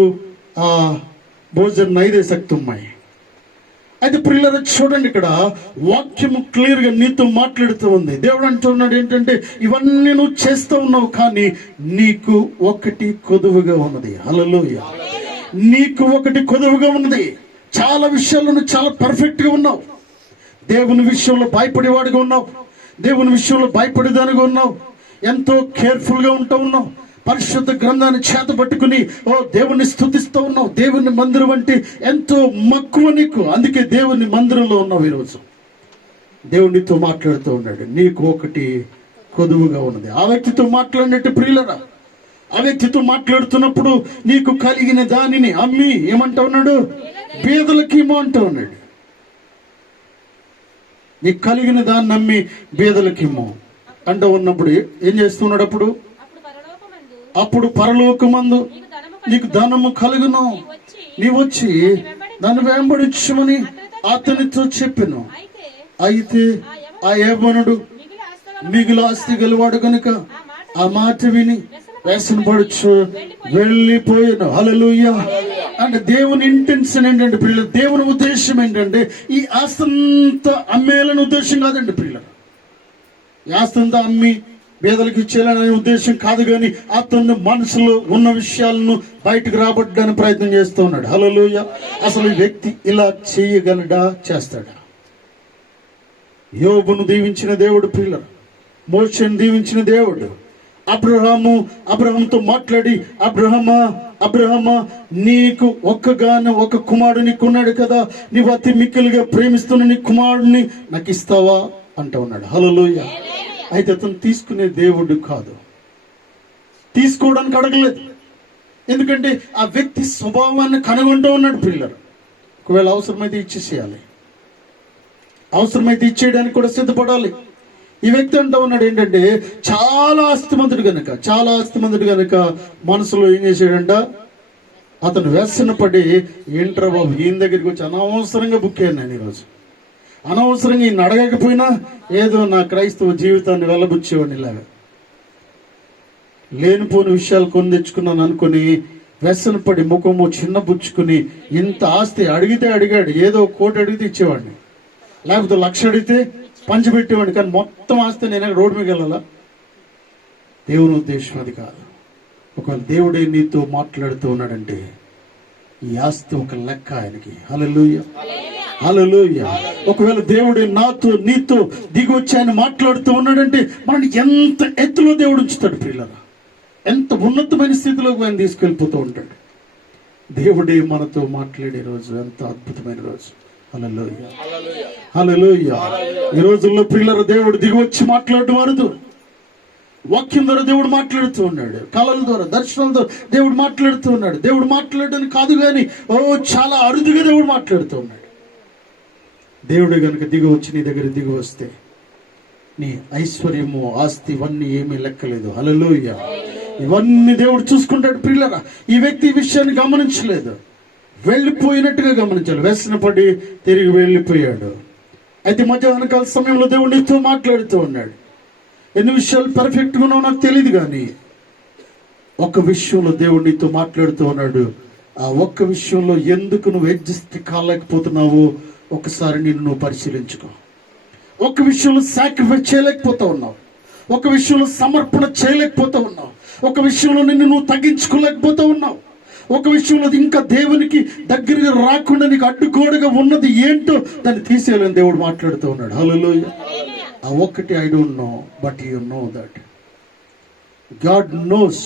భోజనం नहीं दे सकता मैं. అయితే ప్రియులారా చూడండి, ఇక్కడ వాక్యము క్లియర్ గా నీతో మాట్లాడుతూ ఉంది. దేవుడు అంటున్నాడు ఏంటంటే, ఇవన్నీ నువ్వు చేస్తూ ఉన్నావు, కానీ నీకు ఒకటి కొదువుగా ఉన్నది. హల్లెలూయా. నీకు ఒకటి కొదువుగా ఉన్నది. చాలా విషయాల్లో నువ్వు చాలా పర్ఫెక్ట్ గా ఉన్నావు. దేవుని విషయంలో భయపడేవాడిగా ఉన్నావు, దేవుని విషయంలో భయపడేదానిగా ఉన్నావు, ఎంతో కేర్ఫుల్ గా ఉంటా ఉన్నావు, పరిశుద్ధ గ్రంథాన్ని చేత పట్టుకుని దేవుణ్ణి స్తుతిస్తూ ఉన్నావు. దేవుని మందిరం అంటే ఎంతో మక్కువ నీకు, అందుకే దేవుని మందిరంలో ఉన్నావు. ఈరోజు దేవునితో మాట్లాడుతూ ఉన్నాడు, నీకు ఒకటి కొదువుగా ఉన్నది. ఆ వ్యక్తితో మాట్లాడినట్టు ప్రియులరా, ఆ వ్యక్తితో మాట్లాడుతున్నప్పుడు నీకు కలిగిన దానిని అమ్మి ఏమంటా ఉన్నాడు, బీదలకేమో అంటూ ఉన్నాడు. నీకు కలిగిన దాన్ని అమ్మి బీదలకేమో అంటూ ఉన్నప్పుడు ఏం చేస్తున్నాడు, అప్పుడు పరలోకమందు నీకు ధనము కలుగును, నీవు వచ్చి నన్ను వెంబడించమని అతనితో చెప్పెను. అయితే ఆ యవ్వనుడు మిగులు ఆస్తి గలవాడు కనుక ఆ మాట విని వ్యసనపడుచు వెళ్ళిపోయాను. హల్లెలూయా. అంటే దేవుని ఇంటెన్షన్ ఏంటంటే ప్రియుల, దేవుని ఉద్దేశం ఏంటంటే ఈ ఆస్తంతా అమ్మేయాలనే ఉద్దేశం కాదండి ప్రియుల. ఈ ఆస్తంతా అమ్మి పేదలకు ఇచ్చేయాలనే ఉద్దేశం కాదు, కానీ అతను మనసులో ఉన్న విషయాలను బయటకు రాబట్టడానికి ప్రయత్నం చేస్తూ ఉన్నాడు. హల్లెలూయా. అసలు ఈ వ్యక్తి ఇలా చేయగలడా, చేస్తాడా? యోబును దీవించిన దేవుడు ప్రియుల, మోషేను దీవించిన దేవుడు, అబ్రహాముతో మాట్లాడి, అబ్రహమా నీకు ఒక్కగానే ఒక కుమారుడు నీకు ఉన్నాడు కదా, నీవు అతి మిక్కిలిగా ప్రేమిస్తున్న నీ కుమారుడిని నాకు ఇస్తావా అంటూ ఉన్నాడు. హల్లెలూయా. అయితే అతను తీసుకునే దేవుడు కాదు, తీసుకోవడానికి అడగలేదు. ఎందుకంటే ఆ వ్యక్తి స్వభావాన్ని కనుగొంటూ ఉన్నాడు ప్రియులారా. ఒకవేళ అవసరమైతే ఇచ్చేసేయాలి, అవసరమైతే ఇచ్చేయడానికి కూడా సిద్ధపడాలి. ఈ వ్యక్తి అంటూ ఉన్నాడు ఏంటంటే, చాలా ఆస్తిమంతుడు గనుక మనసులో ఏం చేసాడంట, అతను వ్యసన పడి, ఏంట్రా బాబు ఈయన దగ్గరికి వచ్చి అనవసరంగా బుక్ అయ్యాను నేను ఈరోజు, అనవసరంగా ఈయన అడగకపోయినా ఏదో నా క్రైస్తవ జీవితాన్ని వెళ్ళబుచ్చేవాడిని, ఇలాగా లేనిపోని విషయాలు కొని తెచ్చుకున్నాను అనుకుని వ్యసనపడి ముఖము చిన్నబుచ్చుకుని ఇంత ఆస్తి అడిగితే అడిగాడు, ఏదో 1 కోటి అడిగితే ఇచ్చేవాడిని, లేకపోతే 1,00,000 అడిగితే పంచిపెట్టేవాడిని. కానీ మొత్తం ఆస్తి నేను రోడ్డు మీద వెళ్ళాలా? దేవుని ఉద్దేశం అది కాదు. ఒకవేళ దేవుడే నీతో మాట్లాడుతూ ఉన్నాడంటే ఈ ఆస్తి ఒక లెక్క ఆయనకి. హల్లెలూయా, హల్లెలూయా. ఒకవేళ దేవుడే నాతో నీతో దిగి వచ్చి ఆయన మాట్లాడుతూ ఉన్నాడంటే మనల్ని ఎంత ఎత్తులో దేవుడు ఉంచుతాడు ప్రియులారా, ఎంత ఉన్నతమైన స్థితిలోకి ఆయన తీసుకెళ్ళిపోతూ ఉంటాడు. దేవుడే మనతో మాట్లాడే రోజు ఎంత అద్భుతమైన రోజు. హల్లెలూయా, హల్లెలూయా. ఈ రోజుల్లో ప్రియులారా దేవుడు దిగి వచ్చి మాట్లాడడం అరుదు. వాక్యం ద్వారా దేవుడు మాట్లాడుతూ ఉన్నాడు, కళల ద్వారా, దర్శనాల ద్వారా దేవుడు మాట్లాడుతూ ఉన్నాడు. దేవుడు మాట్లాడడానికి కాదు కానీ చాలా అరుదుగా దేవుడు మాట్లాడుతూ ఉన్నాడు. దేవుడు కనుక దిగి వచ్చి నీ దగ్గర దిగి వస్తే నీ ఐశ్వర్యము, ఆస్తి ఇవన్నీ ఏమీ లెక్కలేదు. హల్లెలూయా. ఇవన్నీ దేవుడు చూసుకుంటాడు ప్రియులారా. ఈ వ్యక్తి ఈ విషయాన్ని గమనించలేదు, వెళ్ళిపోయినట్టుగా గమనించాలి. వ్యసనపడి తిరిగి వెళ్ళిపోయాడు. అయితే మధ్యాహ్నకాల సమయంలో దేవుడు నీతో మాట్లాడుతూ ఉన్నాడు. ఎన్ని విషయాలు పర్ఫెక్ట్గా ఉన్నావు నాకు తెలియదు, కానీ ఒక్క విషయంలో దేవుడు నీతో మాట్లాడుతూ ఉన్నాడు. ఆ ఒక్క విషయంలో ఎందుకు నువ్వు అడ్జస్ట్ కాలేకపోతున్నావో ఒకసారి నిన్ను నువ్వు పరిశీలించుకో. ఒక్క విషయంలో సాక్రిఫైస్ చేయలేకపోతా ఉన్నావు, ఒక విషయంలో సమర్పణ చేయలేకపోతా ఉన్నావు, ఒక విషయంలో నిన్ను నువ్వు తగ్గించుకోలేకపోతా ఉన్నావు, ఒక విషయంలో ఇంకా దేవునికి దగ్గరగా రాకుండా నీకు అడ్డుగోడగా ఉన్నది ఏంటో దాన్ని తీసేయాలని దేవుడు మాట్లాడుతూ ఉన్నాడు. హల్లెలూయా. ఆ ఒక్కటి I don't know, but you know that God knows.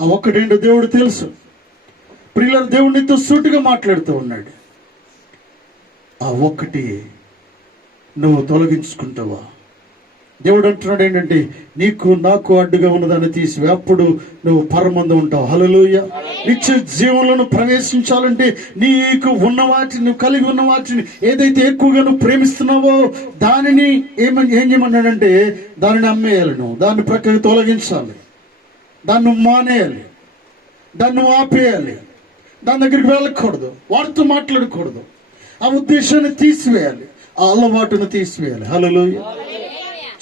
ఆ ఒక్కటేంటో దేవుడు తెలుసు. ప్రియులారా, దేవుడు నీతో సూటిగా మాట్లాడుతూ ఉన్నాడు. ఆ ఒక్కటి నువ్వు తొలగించుకుంటావా? దేవుడు అంటున్నాడు ఏంటంటే నీకు నాకు అడ్డుగా ఉన్నదాన్ని తీసివే, అప్పుడు నువ్వు పరమందు ఉంటావు. హల్లెలూయా. నిత్య జీవంలో ప్రవేశించాలంటే నీకు ఉన్న వాటిని, నువ్వు కలిగి ఉన్న వాటిని ఏదైతే ఎక్కువగా నువ్వు ప్రేమిస్తున్నావో దానిని ఏం చేయమన్నాడంటే దానిని అమ్మేయాలి, నువ్వు దాన్ని ప్రక్కకి తొలగించాలి, దాన్ని నువ్వు మానేయాలి, దాన్ని నువ్వు ఆపేయాలి, దాని దగ్గరికి వెళ్ళకూడదు, వాడితో మాట్లాడకూడదు. ఆ ఉద్దేశాన్ని తీసివేయాలి, ఆ అలవాటును తీసివేయాలి. హల్లెలూయా.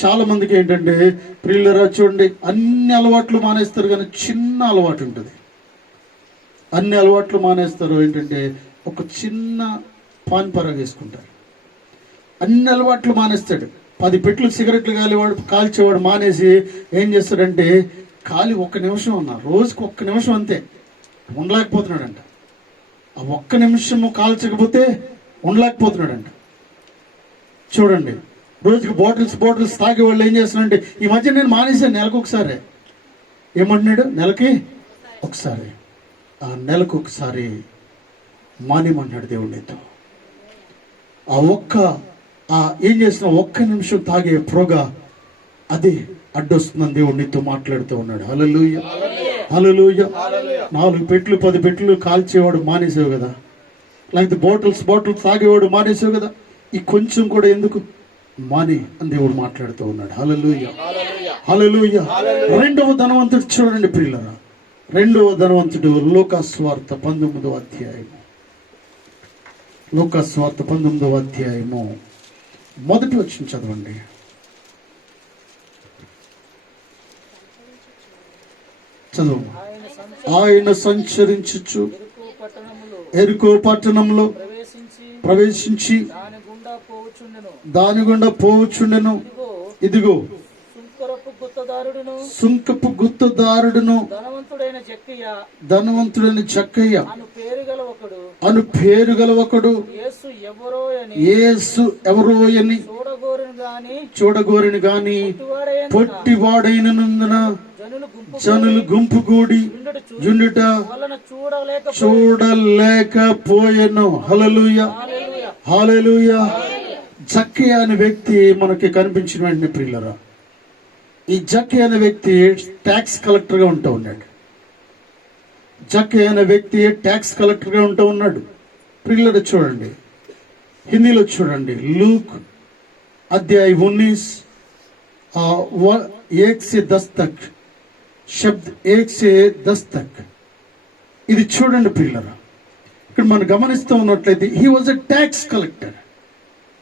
చాలా మందికి ఏంటంటే ప్రియులారా చూడండి, అన్ని అలవాట్లు మానేస్తారు కానీ చిన్న అలవాటు ఉంటుంది. అన్ని అలవాట్లు మానేస్తారు, ఏంటంటే ఒక చిన్న పాన్ పరాగ్ వేసుకుంటారు. అన్ని అలవాట్లు మానేస్తాడు. 10 పెట్టెలు సిగరెట్లు కాల్చేవాడు మానేసి ఏం చేస్తాడంటే ఖాళీ 1 నిమిషం ఉన్నా, రోజుకి 1 నిమిషం అంతే ఉండలేకపోతున్నాడంట. ఆ 1 నిమిషము కాల్చకపోతే ఉండలేకపోతున్నాడంట. చూడండి, రోజుకి బాటిల్స్ తాగే వాళ్ళు ఏం చేస్తున్నారంటే ఈ మధ్య నేను మానేసాను నెలకు ఒకసారి. ఏమంటున్నాడు? నెలకి ఒకసారి. ఆ నెలకు ఒకసారి మానేమన్నాడు దేవుడు నీతో. ఏం చేసిన 1 నిమిషం తాగే పొగ అది అడ్డొస్తుందని దేవుడు నీతో మాట్లాడుతూ ఉన్నాడు. హల్లెలూయా, హల్లెలూయా. 4 పెట్టెలు 10 పెట్టెలు కాల్చేవాడు మానేసావు కదా, లేకపోతే బాటిల్స్ తాగేవాడు మానేసావు కదా, ఈ కొంచెం కూడా ఎందుకు మాని అని దేవుడు మాట్లాడుతూ ఉన్నాడు. హల్లెలూయా, హల్లెలూయా. 2వ ధనవంతుడు చూడండి ప్రియులారా, 2వ ధనవంతుడు లూకాసువార్త 19వ అధ్యాయము. లూకాసువార్త 19వ అధ్యాయము మొదటి వచనం చదవండి. చదువు. ఆయన సంచరించుచు ఎరుకో పట్టణంలో ప్రవేశించి దాని గుండా పోవచ్చుండెను. ఇదిగో సుంకపు గుత్తదారుడును ధనవంతుడైన జక్కయ్య అను పేరు గల ఒకడు యేసు ఎవరో అని చూడగోరిని గాని పొట్టివాడైనందున జనులు గుంపు కూడి జుండుట చూడలేకపోయెను. హల్లెలూయా, హల్లెలూయా. జక్కయ్య అనే వ్యక్తి మనకి కనిపించిన వెంటనే ప్రియులరా, ఈ జక్కయ్య అనే వ్యక్తి ట్యాక్స్ కలెక్టర్గా ఉంటూ ఉన్నాడు. జక్కయ్య అనే వ్యక్తి ట్యాక్స్ కలెక్టర్గా ఉంటూ ఉన్నాడు. ప్రియులరా చూడండి, హిందీలో చూడండి, లూక్ अध्याय 19 1 से 10 तक शब्द 1 से 10 तक ఇది చూడండి పిల్లరా. ఇక్కడ మనం గమనిస్తూ ఉన్నట్లయితే he was a tax collector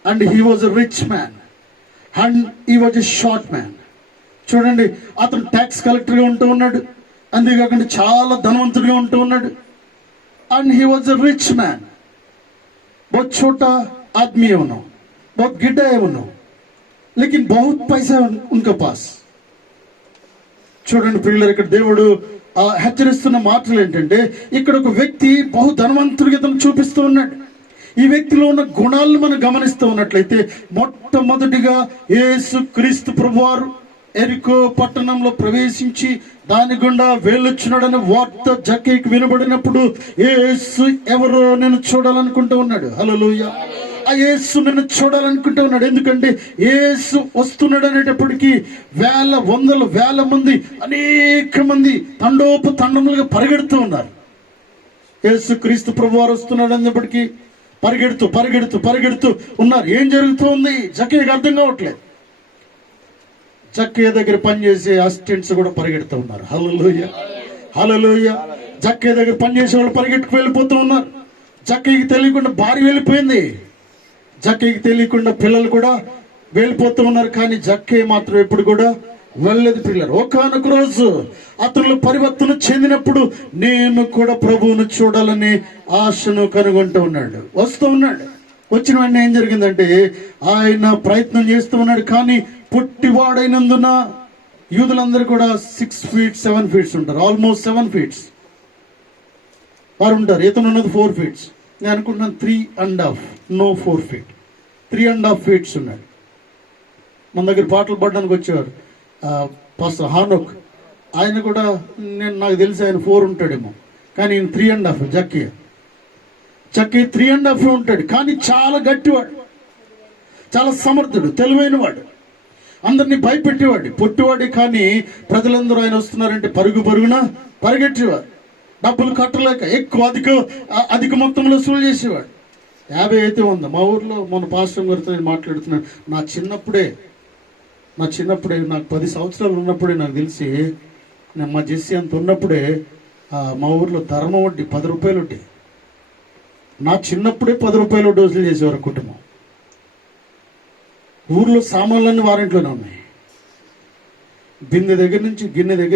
and he was a rich man and he was a short man. చూడండి, అతను ట్యాక్స్ కలెక్టర్గా ఉంటూ ఉన్నాడు. అంతేకాకుండా చాలా ధనవంతుడిగా ఉంటూ ఉన్నాడు. And he was a rich man. बहुत छोटा आदमी है उन्होंने, बहुत गिड्डा है उन्होंने, लेकिन बहुत पैसा उनके पास. చూడండి ప్రియులారా, ఇక్కడ దేవుడు హెచ్చరిస్తున్న మాటలు ఏంటంటే, ఇక్కడ ఒక వ్యక్తి బహు ధనవంతుడిగా తను చూపిస్తూ ఉన్నాడు. ఈ వ్యక్తిలో ఉన్న గుణాలను మనం గమనిస్తూ ఉన్నట్లయితే, మొట్టమొదటిగా యేసు క్రీస్తు ప్రభువారు ఎరికో పట్టణంలో ప్రవేశించి దాని గుండా వెళ్ళొచ్చున్నాడని వార్త జక్కయ్యకి వినబడినప్పుడు, యేసు ఎవరో నేను చూడాలనుకుంటూ ఉన్నాడు. హల్లెలూయా. ఆ యేసు నిన్ను చూడాలనుకుంటూ ఉన్నాడు. ఎందుకంటే యేసు వస్తున్నాడు అనేటప్పటికీ వేల మంది, అనేక మంది తండోపతండములుగా పరిగెడుతూ ఉన్నారు. యేసు క్రీస్తు ప్రభువారు వస్తున్నాడు అన్నప్పటికీ పరిగెడుతూ ఉన్నారు. ఏం జరుగుతూ ఉంది జక్కయ్యకి అర్థం కావట్లేదు. జక్కయ్య దగ్గర పనిచేసే అసిస్టెంట్స్ కూడా పరిగెడుతూ ఉన్నారు. హల్లెలూయా, హల్లెలూయా. జక్కయ్య దగ్గర పనిచేసే వాళ్ళు పరిగెట్టుకు వెళ్ళిపోతూ ఉన్నారు. జక్కయ్యకి తెలియకుండా భార్య వెళ్ళిపోయింది. జక్కయ్యకి తెలియకుండా పిల్లలు కూడా వెళ్ళిపోతూ ఉన్నారు. కానీ జక్కయ్య మాత్రం ఎప్పుడు కూడా వెళ్ళలేదు. పిల్లలు ఒకానొక రోజు అతనిలో పరివర్తన చెందినప్పుడు, నేను కూడా ప్రభువును చూడాలని ఆశను కనుగొంటూ ఉన్నాడు. వస్తూ ఉన్నాడు. వచ్చిన వెంటనే ఏం జరిగిందంటే, ఆయన ప్రయత్నం చేస్తూ ఉన్నాడు. కానీ పుట్టివాడైనందున యూదులందరూ కూడా 6 feet 7 feet ఉంటారు. ఆల్మోస్ట్ 7 feet వారు ఉంటారు. ఇతను ఉన్నది 4 feet. నేను అనుకుంటున్నాను 3.5, నో 4 feet, 3.5 feet ఉన్నాడు. మన దగ్గర పాటలు పాడడానికి వచ్చేవారు పాస్టర్ హానోక్. ఆయన కూడా నాకు తెలిసి ఆయన 4 ఉంటాడేమో, కానీ ఈయన 3.5. జక్కయ్య 3.5 ఉంటాడు. కానీ చాలా గట్టివాడు, చాలా సమర్థుడు, తెలివైన వాడు, అందరినీ భయపెట్టేవాడు, పొట్టివాడు. కానీ ప్రజలందరూ ఆయన వస్తున్నారంటే పరుగున పరిగెట్టేవారు. డబ్బులు కట్టలేక అధిక మొత్తంలో వసూలు చేసేవాడు. 50 అయితే ఉంది. మా ఊర్లో మన పాస్టర్ గారితో నేను మాట్లాడుతున్నాను. నా చిన్నప్పుడే నాకు 10 సంవత్సరాలు ఉన్నప్పుడే నాకు తెలిసి, మా జెస్సీ అంత ఉన్నప్పుడే మా ఊర్లో ధర్మ వడ్డీ 10 రూపాయలు వడ్డీ. నా చిన్నప్పుడే 10 రూపాయలు వసూలు చేసేవారు కుటుంబం. ఊర్లో సామాన్లన్నీ వారింట్లోనే ఉన్నాయి. గిన్నె దగ్గర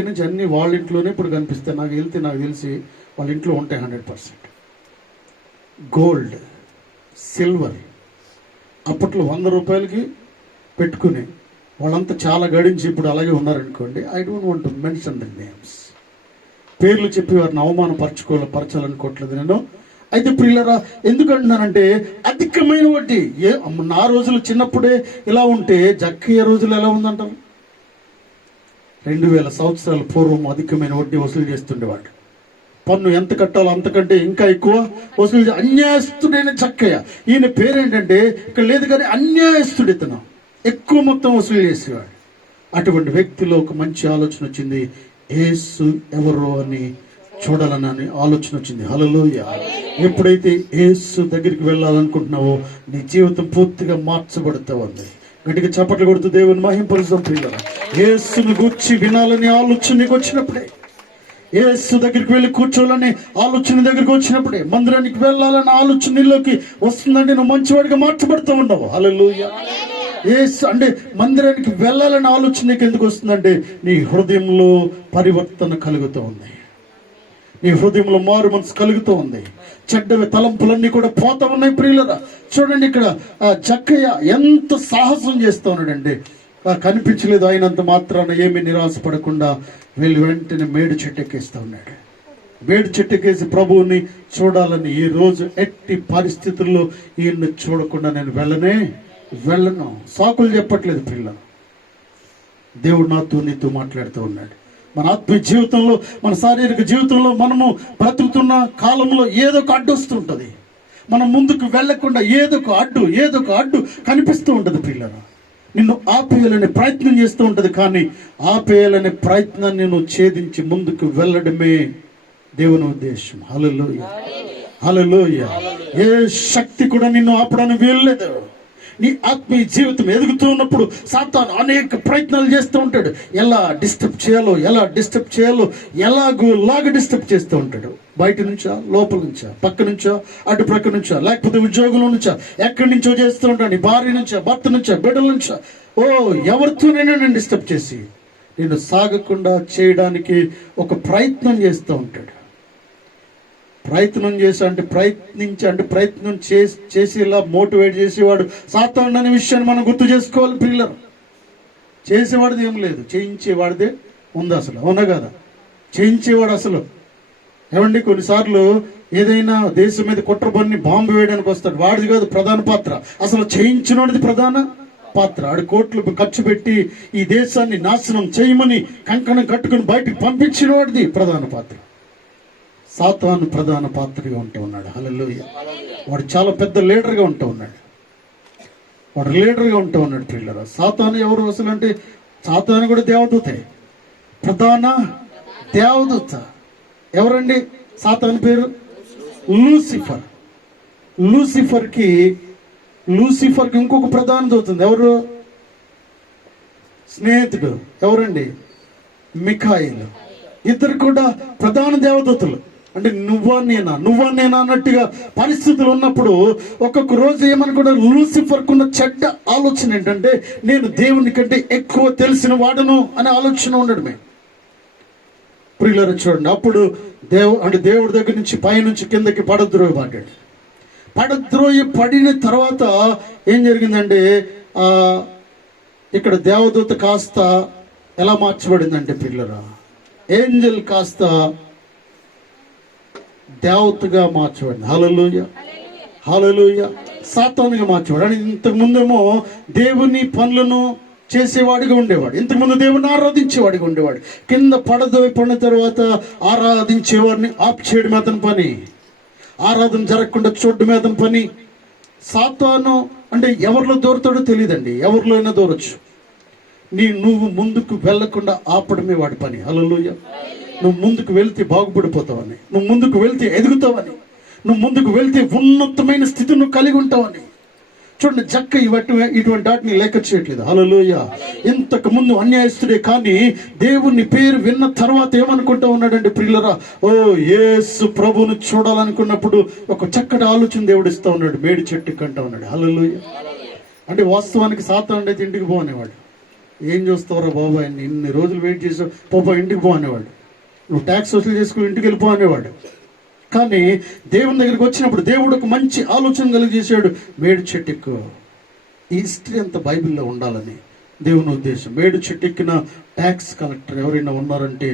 నుంచి అన్ని వాళ్ళ ఇంట్లోనే ఇప్పుడు కనిపిస్తాయి. నాకు తెలిసి వాళ్ళ ఇంట్లో ఉంటాయి 100%. గోల్డ్, సిల్వర్ అప్పట్లో 100 రూపాయలకి పెట్టుకుని వాళ్ళంతా చాలా గడించి ఇప్పుడు అలాగే ఉన్నారనుకోండి. I don't want to mention the names. పేర్లు చెప్పి వారిని అవమానపరచాలనుకోవట్లేదు నేను. అయితే ప్రియులారా, ఎందుకంటున్నానంటే అధికమైన వడ్డీ. నా రోజులు చిన్నప్పుడే ఇలా ఉంటే జక్కయ్య రోజులు ఎలా ఉందంటారు? 2000 సంవత్సరాల పూర్వం అధికమైన వడ్డీ వసూలు చేస్తుండేవాడు. పన్ను ఎంత కట్టాలో అంతకంటే ఇంకా ఎక్కువ వసూలు. అన్యాయస్తుడైన జక్కయ్య. ఈయన పేరేంటంటే ఇక్కడ లేదు కానీ అన్యాయస్తుడు. ఇతను ఎక్కువ మొత్తం వసూలు చేసేవాడు. అటువంటి వ్యక్తిలో ఒక మంచి ఆలోచన వచ్చింది. యేసు ఎవరో అని చూడాలని ఆలోచన వచ్చింది. హల్లెలూయా. ఎప్పుడైతే యేసు దగ్గరికి వెళ్ళాలనుకుంటున్నావో నీ జీవితం పూర్తిగా మార్చబడుతూ ఉంది. గట్టిగా చప్పట్లు కొడుతూ దేవుని మహింపరుస్తాం. పిల్లలు యేసుని గూర్చి వినాలని ఆలోచన నీకు వచ్చినప్పుడే, యేసు దగ్గరికి వెళ్ళి కూర్చోవాలని ఆలోచన దగ్గరికి వచ్చినప్పుడే, మందిరానికి వెళ్ళాలని ఆలోచన నీలోకి వస్తుందంటే నువ్వు మంచివాడిగా మార్చబడుతూ ఉన్నావు. హల్లెలూయా. యేసు అంటే మందిరానికి వెళ్ళాలని ఆలోచన నీకు ఎందుకు వస్తుందంటే నీ హృదయంలో పరివర్తన కలుగుతూ ఉంది, నీ హృదయంలో మారు మనసు కలుగుతూ ఉంది. చెడ్డ తలంపులన్నీ కూడా పోతా ఉన్నాయి. ప్రియులరా, చూడండి ఇక్కడ జక్కయ్య ఎంత సాహసం చేస్తూ ఉన్నాడంటే, కనిపించలేదు అయినంత మాత్రాన ఏమీ నిరాశపడకుండా వెళ్ళి వెంటనే మేడు చెట్టెక్కేస్తూ ఉన్నాడు. మేడు చెట్టెక్కేసి ప్రభువుని చూడాలని, ఈ రోజు ఎట్టి పరిస్థితుల్లో ఈయన్ని చూడకుండా నేను వెళ్ళను. సాకులు చెప్పట్లేదు పిల్లలు. దేవుడు నీతో మాట్లాడుతూ ఉన్నాడు. మన ఆత్మీయ జీవితంలో, మన శారీరక జీవితంలో మనము బ్రతుకుతున్న కాలంలో ఏదో ఒక అడ్డు వస్తుంటుంది. మనం ముందుకు వెళ్లకుండా ఏదో ఒక అడ్డు కనిపిస్తూ ఉంటుంది. పిల్లలు నిన్ను ఆపేయాలనే ప్రయత్నం చేస్తూ ఉంటుంది. కానీ ఆపేయాలనే ప్రయత్నాన్ని నువ్వు ఛేదించి ముందుకు వెళ్ళడమే దేవుని ఉద్దేశం. హల్లెలూయా, హల్లెలూయా. ఏ శక్తి కూడా నిన్ను ఆపడానికి వీల్లేదు. నీ ఆత్మీయ జీవితం ఎదుగుతూ ఉన్నప్పుడు సాతాను అనేక ప్రయత్నాలు చేస్తూ ఉంటాడు. ఎలా డిస్టర్బ్ చేయాలో ఎలాగ డిస్టర్బ్ చేస్తూ ఉంటాడు. బయట నుంచా, లోపల నుంచా, పక్క నుంచా, అటు ప్రక్క నుంచా, లేకపోతే ఉద్యోగంలో నుంచా, ఎక్కడి నుంచో చేస్తూ ఉంటాడు. నీ భార్య నుంచా, భర్త నుంచా, బిడ్డల నుంచా, ఎవరితోనైనా నేను డిస్టర్బ్ చేసి నేను సాగకుండా చేయడానికి ఒక ప్రయత్నం చేస్తూ ఉంటాడు. ప్రయత్నం చేసేలా మోటివేట్ చేసేవాడు సాతానుడు అనే విషయాన్ని మనం గుర్తు చేసుకోవాలి పిల్లలు. చేసేవాడిది ఏం లేదు, చేయించేవాడిదే ఉంది అసలు. అవునా కదా? చేయించేవాడు అసలు. ఏమండి, కొన్నిసార్లు ఏదైనా దేశం మీద కుట్ర పన్ని బాంబు వేయడానికి వస్తాడు, వాడిది కాదు ప్రధాన పాత్ర, అసలు చేయించినోడిది ప్రధాన పాత్ర. ఆడు కోట్లు ఖర్చు పెట్టి ఈ దేశాన్ని నాశనం చేయమని కంకణం కట్టుకుని బయటకు పంపించిన వాడిది ప్రధాన పాత్ర. సాతాను ప్రధాన పాత్రగా ఉంటూ ఉన్నాడు. హల్లెలూయా. వాడు చాలా పెద్ద లీడర్గా ఉంటూ ఉన్నాడు. పిల్లరా. సాతాను ఎవరు అసలు అంటే, సాతాను కూడా దేవదూతే, ప్రధాన దేవదూత. ఎవరండి సాతాను పేరు? లూసిఫర్. లూసిఫర్కి ఇంకొక ప్రధాన దూత ఉంది. ఎవరు? స్నేహితుడు. ఎవరండి? మిఖాయిల్. ఇద్దరు కూడా ప్రధాన దేవదూతలు. అంటే నువ్వా నేనా అన్నట్టుగా పరిస్థితులు ఉన్నప్పుడు ఒక్కొక్క రోజు ఏమనుకున్నా, లూసిఫర్కున్న చెడ్డ ఆలోచన ఏంటంటే, నేను దేవుని కంటే ఎక్కువ తెలిసిన వాడును అనే ఆలోచన ఉండడమే. ప్రియులారా చూడండి, అప్పుడు దేవుడి దగ్గర నుంచి పైనుంచి కిందకి పడిన తర్వాత ఏం జరిగిందంటే, ఇక్కడ దేవదూత కాస్త ఎలా మార్చబడిందంటే పిల్లరా, ఏంజల్ కాస్త దేవతగా మార్చబడింది. హల్లెలూయా. సాతానుగా మార్చబడి. అని ఇంతకు ముందేమో దేవుని పనులను చేసేవాడిగా ఉండేవాడు, ఇంతకుముందు దేవుని ఆరాధించేవాడిగా ఉండేవాడు. కింద పడిన తర్వాత ఆరాధించేవాడిని ఆప్ చేయడం అతని పని, ఆరాధన జరగకుండా చూడడం అతని పని. సాతాను అంటే ఎవరిలో దూరతాడో తెలియదండి, ఎవరిలో అయినా దూరొచ్చు. నువ్వు ముందుకు వెళ్లకుండా ఆపడమే వాడి పని. హల్లెలూయా. నువ్వు ముందుకు వెళ్తే బాగుపడిపోతావని, నువ్వు ముందుకు వెళ్తే ఎదుగుతావని, నువ్వు ముందుకు వెళ్తే ఉన్నతమైన స్థితి నువ్వు కలిగి ఉంటావని. చూడండి, జక్క ఇటువంటి వాటిని లెక్క చేయట్లేదు. హల్లెలూయా. ఇంతకు ముందు అన్యాయస్తుడే, కానీ దేవుని పేరు విన్న తర్వాత ఏమనుకుంటా ఉన్నాడంటే ప్రియులరా, ఓ యేసు ప్రభువును చూడాలనుకున్నప్పుడు ఒక చక్కటి ఆలోచన దేవుడు ఇస్తా ఉన్నాడు. మేడి చెట్టు కంటా ఉన్నాడు. హల్లెలూయా. అంటే వాస్తవానికి సాతానుడు అయితే ఇంటికి పోనేవాడు. ఏం చూస్తావురా బాబాయ్, ఇన్ని రోజులు వెయిట్ చేసావు, పాప ఇంటికి పోనేవాడు. నువ్వు ట్యాక్స్ వసూలు చేసుకుని ఇంటికి వెళ్ళిపో అనేవాడు. కానీ దేవుని దగ్గరికి వచ్చినప్పుడు దేవుడు ఒక మంచి ఆలోచన కలిగజేశాడు. మేడి చెట్టు ఎక్కువ. ఈ హిస్టరీ అంతా బైబిల్లో ఉండాలని దేవుని ఉద్దేశం. మేడి చెట్టు ఎక్కిన ట్యాక్స్ కలెక్టర్ ఎవరైనా ఉన్నారంటే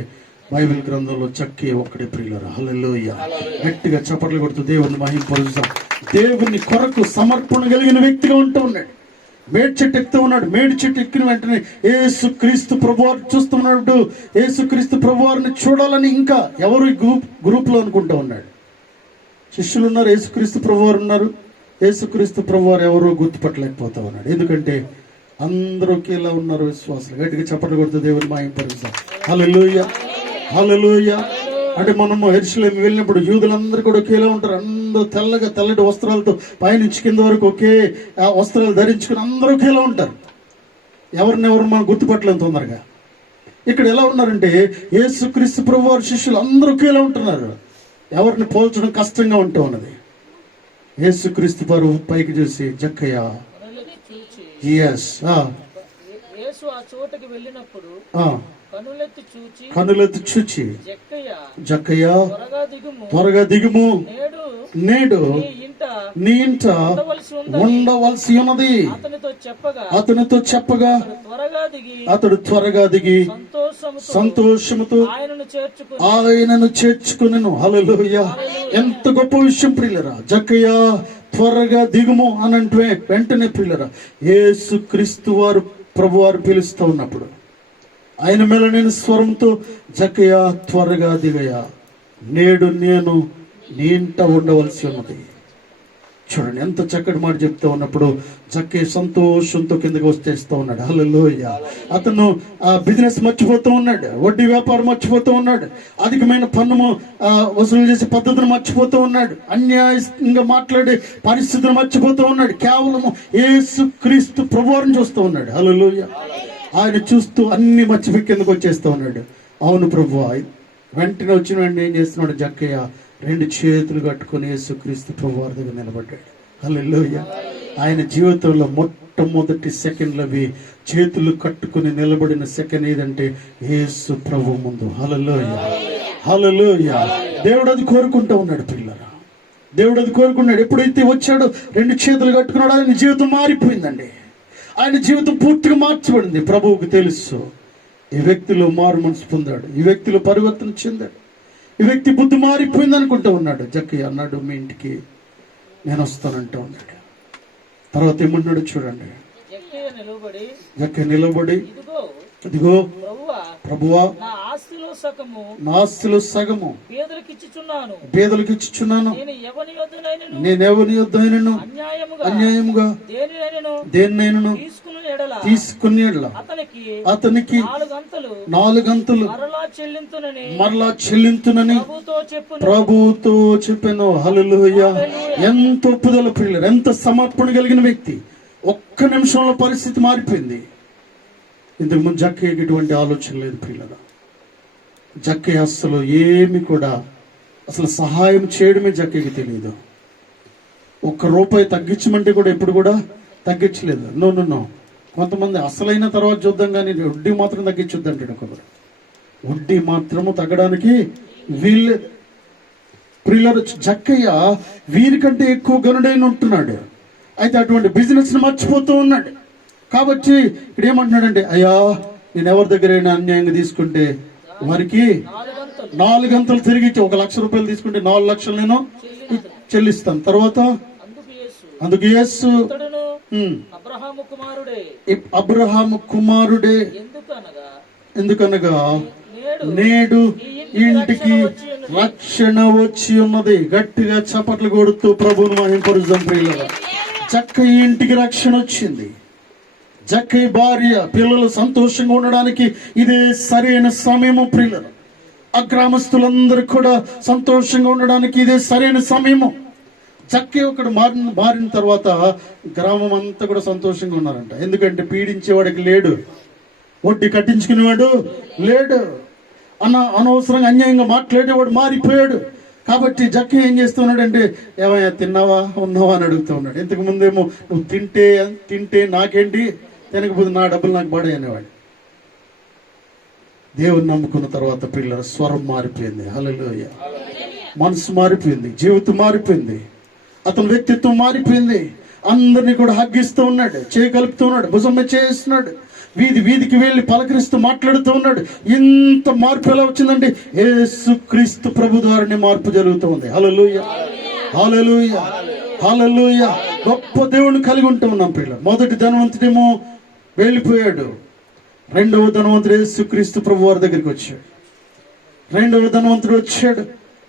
బైబిల్ గ్రంథంలో చక్కే ఒక్కడే ప్రియులారా. హల్లెలూయా. గట్టిగా చప్పట్లు కొడుతూ దేవుని మహిమపరుస్తాం. దేవుని కొరకు సమర్పణ కలిగిన వ్యక్తిగా ఉంటూ ఉన్నాడు. మేడి చెట్టు ఎక్కుతూ ఉన్నాడు. మేడి చెట్టు ఎక్కిన వెంటనే యేసుక్రీస్తు ప్రభువారు చూస్తున్నాడు. యేసుక్రీస్తు ప్రభువారిని చూడాలని ఇంకా ఎవరు గ్రూప్లో అనుకుంటూ ఉన్నాడు. శిష్యులు ఉన్నారు, యేసుక్రీస్తు ప్రభువారు ఉన్నారు. యేసుక్రీస్తు ప్రభువారు ఎవరో గుర్తుపట్టలేకపోతా ఉన్నాడు. ఎందుకంటే అందరూ ఒకేలా ఉన్నారు విశ్వాసులు. గట్టిగా చప్పట్లు కొడుతూ దేవుని మహిమపరుస్తాం. హల్లెలూయా. హల్లెలూయా. అంటే మనము యెరూషలేము వెళ్ళినప్పుడు యూదులందరూ కూడా ఒకేలా ఉంటారు. అందరూ తెల్లటి వస్త్రాలతో పైనుంచి కింద వరకు ఒకే వస్త్రాలు ధరించుకుని అందరూ ఒకేలా ఉంటారు. ఎవరినెవరు మనం గుర్తుపట్టలేము తొందరగా. ఇక్కడ ఎలా ఉన్నారంటే యేసుక్రీస్తు ప్రభువారి శిష్యులు అందరూ ఒకేలా ఉంటున్నారు. ఎవరిని పోల్చడం కష్టంగా ఉంటూ ఉన్నది. యేసుక్రీస్తు వారు పైకి చూసి, జక్కయ్య కనులెత్తి చూచి, జక్కయ్య త్వరగా దిగుము, నేడు నీ ఇంట ఉండవలసి ఉన్నది అతనితో చెప్పగా అతడు త్వరగా దిగి సంతోషముతో ఆయనను చేర్చుకునెను. హల్లెలూయా. ఎంత గొప్ప విషయం ప్రియులరా. జక్కయ్య త్వరగా దిగుము అనంటే వెంటనే ప్రియులరా, యేసుక్రీస్తు వారు ప్రభువారు పిలుస్తూ ఉన్నప్పుడు ఆయన మెలనైన స్వరంతో, జక్కయ్య త్వరగా దిగయ్యా, నేడు నేను నీ ఇంట ఉండవలసి ఉన్నది. చూడండి ఎంత చక్కటి మాట చెప్తూ ఉన్నప్పుడు జక్కయ్య సంతోషంతో కిందకి వచ్చేస్తూ ఉన్నాడు. హల్లెలూయా. అతను ఆ బిజినెస్ మర్చిపోతూ ఉన్నాడు, వడ్డీ వ్యాపారం మర్చిపోతూ ఉన్నాడు, అధికమైన పన్ను వసూలు చేసే పద్ధతిని మర్చిపోతూ ఉన్నాడు, అన్యాయంగా మాట్లాడే పరిస్థితులు మర్చిపోతూ ఉన్నాడు. కేవలము యేసుక్రీస్తు ప్రభువారిని చూస్తూ ఉన్నాడు. హల్లెలూయా. ఆయన చూస్తూ అన్ని మర్చిపోయి కిందకు వచ్చేస్తూ ఉన్నాడు. అవును ప్రభువా. వెంటనే వచ్చిన వెంటనే ఏం చేస్తున్నాడు జక్కయ్య, 2 చేతులు కట్టుకుని యేసుక్రీస్తు ప్రభువారి దగ్గర నిలబడ్డాడు. హల్లెలూయా. ఆయన జీవితంలో మొట్టమొదటి సెకండ్లు అవి చేతులు కట్టుకుని నిలబడిన సెకండ్ ఏదంటే యేసు ప్రభు ముందు. హల్లెలూయా, హల్లెలూయా. దేవుడు అది కోరుకుంటూ ఉన్నాడు పిల్లరా, దేవుడు అది కోరుకున్నాడు. ఎప్పుడైతే వచ్చాడో 2 చేతులు కట్టుకున్నాడు, ఆయన జీవితం మారిపోయిందండి. ఆయన జీవితం పూర్తిగా మార్చబడింది. ప్రభువుకు తెలుసు ఈ వ్యక్తిలో మారు మనసు పొందాడు, ఈ వ్యక్తిలో పరివర్తన చెందాడు, ఈ వ్యక్తి బుద్ధి మారిపోయింది అనుకుంటూ ఉన్నాడు. జక్కయ్య అన్నాడు, మీ ఇంటికి నేను వస్తానంటూ ఉన్నాడు. తర్వాత ఏమంటున్నాడు చూడండి. జక్కయ్య నిలబడి, ఇదిగో ప్రభువా, నా ఆస్తిలో సగము పేదలకు ఇచ్చుచున్నాను. నేను ఎవరి యొద్దైనను అన్యాయముగా దేన్నైనను తీసుకుని అతనికి 4 గంతలు మరలా చెల్లింతునని ప్రభువుతో చెప్పాను. హల్లెలూయా. ఎంత ఒప్పుదల పిల్లలు, ఎంత సమర్పణ కలిగిన వ్యక్తి. ఒక్క నిమిషంలో పరిస్థితి మారిపోయింది. ఇంతకుముందు జక్కయ్యకి ఎటువంటి ఆలోచన లేదు పిల్లల. జక్కయ్య అసలు ఏమి కూడా అసలు సహాయం చేయడమే జక్కయ్యకి తెలియదు. ₹1 తగ్గించమంటే కూడా ఎప్పుడు కూడా తగ్గించలేదు. నో. కొంతమంది అసలైన తర్వాత చూద్దాం కానీ వడ్డీ మాత్రం తగ్గించొద్దు అంటాడు ఒకరు. వడ్డీ మాత్రము తగ్గడానికి వీల్లేదు. పిల్లలు, జక్కయ్య వీరికంటే ఎక్కువ గనుడైన ఉంటున్నాడు. అయితే అటువంటి బిజినెస్ ని మర్చిపోతూ ఉన్నాడు. కాబట్టి ఇక్కడ ఏమంటున్నాడంటే, అయ్యా నేను ఎవరి దగ్గరైనా అన్యాయంగా తీసుకుంటే వారికి 4 గంటలు తిరిగి ₹1,00,000 తీసుకుంటే 4 లక్షలు నేను చెల్లిస్తాను. తర్వాత అందుకు యేసు అబ్రహాము కుమారుడే, ఎందుకనగా నేడు ఇంటికి రక్షణ వచ్చి ఉన్నది. గట్టిగా చప్పట్లు కొడుతూ ప్రభువును మహింపరుద్దాం ప్రియులారా. జక్కయ్య ఇంటికి రక్షణ వచ్చింది. జక్కయ్య భార్య పిల్లలు సంతోషంగా ఉండడానికి ఇదే సరైన సమయము ప్రియులారా. ఆ గ్రామస్తులందరూ కూడా సంతోషంగా ఉండడానికి ఇదే సరైన సమయము. జక్కయ్య ఒకడు మారిన తర్వాత గ్రామం అంతా కూడా సంతోషంగా ఉన్నారంట. ఎందుకంటే పీడించేవాడికి లేడు, వడ్డీ కట్టించుకునేవాడు లేడు, అనవసరంగా అన్యాయంగా మాట్లాడేవాడు మారిపోయాడు. కాబట్టి జక్కయ్య ఏం చేస్తున్నాడంటే, ఏమయ్యా తిన్నావా ఉన్నావా అని అడుగుతూ ఉన్నాడు. ఇంతకు ముందేమో నువ్వు తింటే నాకేంటి, తినకపోతే నా డబ్బులు నాకు పడే అనేవాడు. దేవుని నమ్ముకున్న తర్వాత పిల్లల స్వరం మారిపోయింది. హల్లెలూయా. మనసు మారిపోయింది, జీవితం మారిపోయింది, అతని వ్యక్తిత్వం మారిపోయింది. అందరినీ కూడా హగ్గిస్తూ ఉన్నాడు, చేయగలుపుతూ ఉన్నాడు, భుజం చేస్తున్నాడు, వీధికి వెళ్ళి పలకరిస్తూ మాట్లాడుతూ ఉన్నాడు. ఇంత మార్పు ఎలా వచ్చిందంటే యేసుక్రీస్తు ప్రభు ద్వారానే మార్పు జరుగుతూ ఉంది. హల్లెలూయా, హల్లెలూయా, హల్లెలూయా. గొప్ప దేవుని కలిగి ఉంటూ ఉన్నాం పిల్లలు. మొదటి ధనవంతుడేమో వెళ్ళిపోయాడు. రెండవ ధనవంతుడు యేసుక్రీస్తు ప్రభు వారి దగ్గరికి వచ్చాడు. రెండవ ధనవంతుడు వచ్చాడు,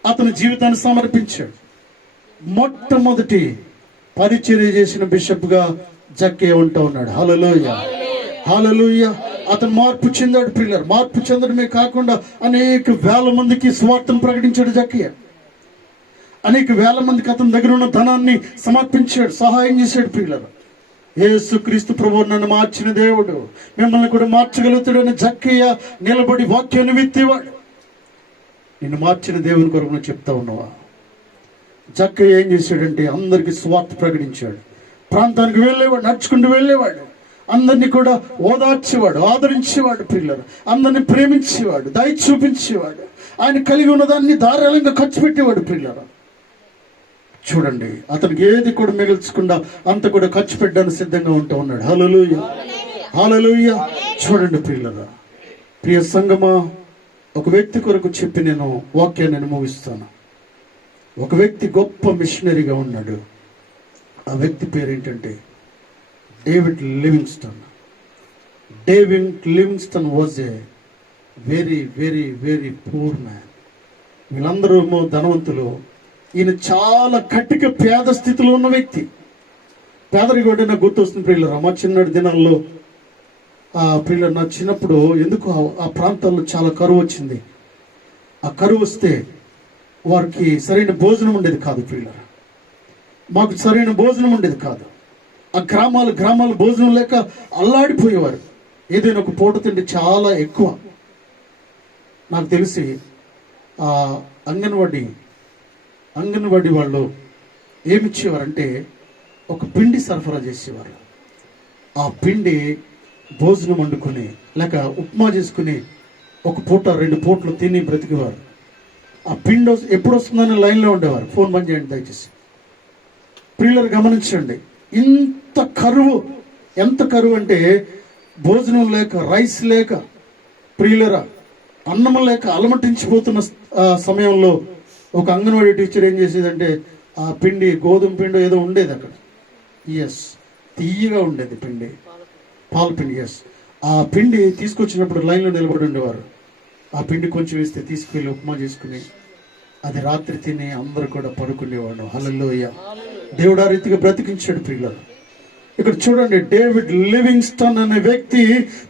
అతని జీవితాన్ని సమర్పించాడు. మొట్టమొదటి పరిచర్య చేసిన బిషప్ గా జక్కయ్య ఉంటూ ఉన్నాడు. హల్లెలూయా, హల్లెలూయా. అతను మార్పు చెందాడు పిల్లలు. మార్పు చెందడమే కాకుండా అనేక వేల మందికి స్వార్థను ప్రకటించాడు జక్కయ్య. అనేక వేల మందికి అతని దగ్గర ఉన్న ధనాన్ని సమర్పించాడు, సహాయం చేశాడు పిల్లలు. యేసుక్రీస్తు ప్రభువు నన్ను మార్చిన దేవుడు మిమ్మల్ని కూడా మార్చగలుగుతాడని జక్కయ్య నిలబడి వాక్యాన్ని విత్తేవాడు. నిన్ను మార్చిన దేవుని కొరకు నువ్వు చెప్తా ఉన్నావా? జక్కయ్య ఏం చేశాడంటే అందరికి స్వార్థ ప్రకటించాడు. ప్రాంతానికి వెళ్ళేవాడు, నడుచుకుంటూ వెళ్ళేవాడు, అందరినీ కూడా ఓదార్చేవాడు, ఆదరించేవాడు పిల్లలు, అందరినీ ప్రేమించేవాడు, దయ చూపించేవాడు. ఆయన కలిగి ఉన్నదాన్ని ధారాళంగా ఖర్చు పెట్టేవాడు పిల్లలు. చూడండి, అతనికి ఏది కూడా మిగల్చకుండా అంత కూడా ఖర్చు పెట్టడానికి సిద్ధంగా ఉంటూ ఉన్నాడు. హల్లెలూయా, హల్లెలూయా. చూడండి పిల్లలు, ప్రియ సంగమా, ఒక వ్యక్తి కొరకు చెప్పి నేను వాక్యాన్ని ముగిస్తాను. ఒక వ్యక్తి గొప్ప మిషనరీగా ఉన్నాడు. ఆ వ్యక్తి పేరేంటంటే David Livingstone. David Livingstone was a very very very poor man. వీళ్ళందరూ ధనవంతులు, ఈయన చాలా కటిక పేద స్థితిలో ఉన్న వ్యక్తి. పేదరికం నాకు గుర్తొస్తుంది ప్రియులరా. మా చిన్నటి దినాల్లో ప్రియులరు, నా చిన్నప్పుడు ఎందుకు ఆ ప్రాంతాల్లో చాలా కరువు వచ్చింది. ఆ కరువు వస్తే వారికి సరైన భోజనం ఉండేది కాదు ప్రియులరా. మాకు సరైన భోజనం ఉండేది కాదు. ఆ గ్రామాలు భోజనం లేక అల్లాడిపోయేవారు. ఏదైనా ఒక పూట తిండి చాలా ఎక్కువ. నాకు తెలిసి ఆ అంగన్వాడీ వాళ్ళు ఏమిచ్చేవారంటే ఒక పిండి సరఫరా చేసేవారు. ఆ పిండి భోజనం వండుకొని లేక ఉప్మా చేసుకుని ఒక పూట 2 పూటలు తిని బ్రతికేవారు. ఆ పిండి ఎప్పుడు వస్తుందని లైన్లో ఉండేవారు. ఫోన్ బంద్ చేయండి దయచేసి. ప్రియులారా గమనించండి, ఇంత కరువు, ఎంత కరువు అంటే భోజనం లేక, రైస్ లేక, ప్రియులారా అన్నం లేక అలమటించిపోతున్న సమయంలో ఒక అంగన్వాడీ టీచర్ ఏం చేసేదంటే ఆ పిండి, గోధుమ పిండి ఏదో ఉండేది అక్కడ, తీయగా ఉండేది పిండి, పాల పిండి. ఆ పిండి తీసుకొచ్చినప్పుడు లైన్లో నిలబడి ఉండేవారు. ఆ పిండి కొంచెం వేస్తే తీసుకెళ్ళి ఉప్మా చేసుకుని అది రాత్రి తిని అందరూ కూడా పడుకునేవాడు. హల్లెలూయా. దేవుడు ఆ రీతిగా బ్రతికించాడు. ప్రియులారా ఇక్కడ చూడండి, డేవిడ్ లివింగ్స్టన్ అనే వ్యక్తి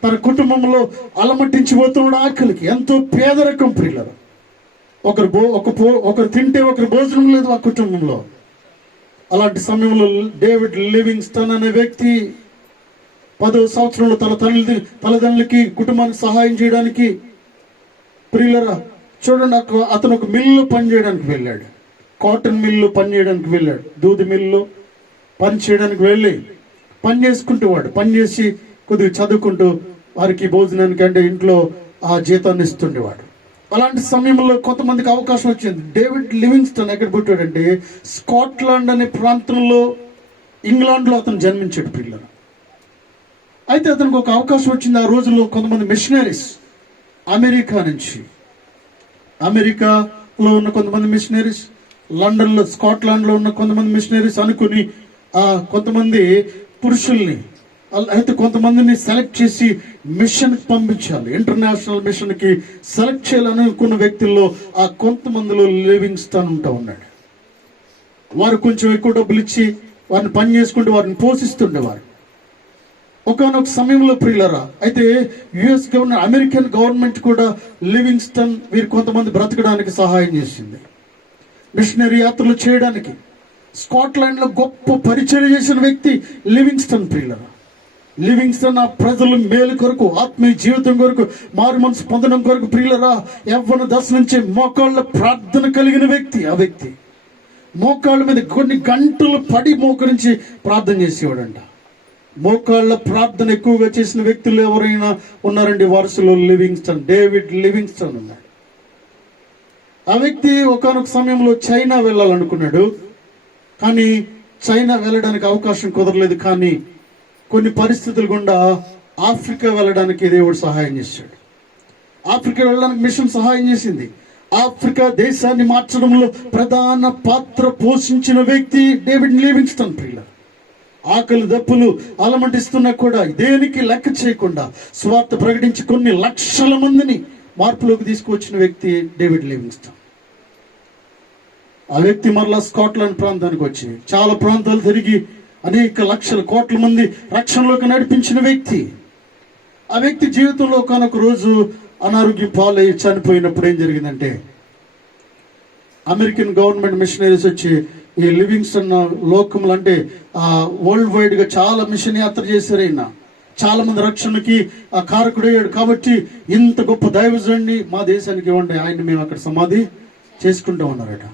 తన కుటుంబంలో అలమటించిపోతున్నాడు ఆకలికి. ఎంతో పేదరికం ప్రియులారా. ఒకరు తింటే ఒకరు భోజనం లేదు ఆ కుటుంబంలో. అలాంటి సమయంలో డేవిడ్ లివింగ్స్టన్ అనే వ్యక్తి 10వ సంవత్సరంలో తన తల్లిదండ్రులకి, కుటుంబానికి సహాయం చేయడానికి, ప్రియులరా చూడండి, అతను ఒక మిల్లు పని చేయడానికి వెళ్ళాడు. కాటన్ మిల్లు పని చేయడానికి వెళ్ళాడు. దూది మిల్లు పని చేయడానికి వెళ్ళి పని చేసుకుంటేవాడు. పని చేసి కొద్దిగా చదువుకుంటూ వారికి భోజనానికి అంటే ఇంట్లో ఆ జీతాన్ని ఇస్తుండేవాడు. అలాంటి సమయంలో కొంతమందికి అవకాశం వచ్చింది. డేవిడ్ లివింగ్స్టన్ ఎక్కడ పుట్టాడంటే స్కాట్లాండ్ అనే ప్రాంతంలో, ఇంగ్లాండ్లో అతను జన్మించాడు పిల్లలు. అయితే అతనికి ఒక అవకాశం వచ్చింది. ఆ రోజుల్లో కొంతమంది మిషనరీస్ అమెరికాలో ఉన్న కొంతమంది మిషనరీస్, లండన్లో, స్కాట్లాండ్లో ఉన్న కొంతమంది మిషనరీస్ అనుకుని కొంతమంది పురుషుల్ని, అయితే కొంతమందిని సెలెక్ట్ చేసి మిషన్కి పంపించాలి. ఇంటర్నేషనల్ మిషన్కి సెలెక్ట్ చేయాలని అనుకున్న వ్యక్తుల్లో ఆ కొంతమందిలో లివింగ్స్టన్ ఉన్నాడు. వారు కొంచెం ఎక్కువ డబ్బులు ఇచ్చి వారిని పని చేసుకుంటూ వారిని పోషిస్తుండేవారు. ఒకనొక సమయంలో ప్రియులరా, అయితే యుఎస్ గవర్నమెంట్, అమెరికన్ గవర్నమెంట్ కూడా లివింగ్స్టన్ వీరు కొంతమంది బ్రతకడానికి సహాయం చేసింది, మిషనరీ యాత్రలు చేయడానికి. స్కాట్లాండ్లో గొప్ప పరిచయం చేసిన వ్యక్తి లివింగ్స్టన్. ప్రియులరా లివింగ్స్టన్ ఆ ప్రజల మేలు కొరకు, ఆత్మీయ జీవితం కొరకు, మారు మనసు పొందడం కొరకు ప్రియులరా యవ్వన దశ నుంచి మోకాళ్ళ ప్రార్థన కలిగిన వ్యక్తి. ఆ వ్యక్తి మోకాళ్ళ మీద కొన్ని గంటలు పడి మోకరించి ప్రార్థన చేసేవాడంట. మోకాళ్ళ ప్రార్థన ఎక్కువగా చేసిన వ్యక్తులు ఎవరైనా ఉన్నారండి వారసులో? లివింగ్స్టన్, డేవిడ్ లివింగ్స్టన్ ఉన్నాడు. ఆ వ్యక్తి ఒకానొక సమయంలో చైనా వెళ్ళాలనుకున్నాడు, కానీ చైనా వెళ్ళడానికి అవకాశం కుదరలేదు. కానీ కొన్ని పరిస్థితులు గుండా ఆఫ్రికా వెళ్ళడానికి దేవుడు సహాయం చేశాడు. ఆఫ్రికా వెళ్ళడానికి మిషన్ సహాయం చేసింది. ఆఫ్రికా దేశాన్ని మార్చడంలో ప్రధాన పాత్ర పోషించిన వ్యక్తి డేవిడ్ లివింగ్స్టన్. ప్రియుల ఆకలి దప్పులు అలమటిస్తున్నా కూడా దేనికి లెక్క చేయకుండా స్వార్థ ప్రకటించి కొన్ని లక్షల మందిని మార్పులోకి తీసుకువచ్చిన వ్యక్తి డేవిడ్ లివింగ్స్టన్. ఆ వ్యక్తి మరలా స్కాట్లాండ్ ప్రాంతానికి వచ్చి చాలా ప్రాంతాలు తిరిగి అనేక లక్షల కోట్ల మంది రక్షణలోకి నడిపించిన వ్యక్తి. ఆ వ్యక్తి జీవితంలో ఒకనొక రోజు అనారోగ్యం పాలై చనిపోయినప్పుడు ఏం జరిగిందంటే, అమెరికన్ గవర్నమెంట్ మిషనరీస్ వచ్చి ఈ లివింగ్స్టన్ లోకములు అంటే వరల్డ్ వైడ్ గా చాలా మిషన్ యాత్ర చేశారు. ఆయన చాలా మంది రక్షణకి కారకుడయ్యాడు. కాబట్టి ఇంత గొప్ప దైవజుడిని మా దేశానికి ఇవ్వండి, ఆయన మేము అక్కడ సమాధి చేసుకుంటూ ఉన్నారట.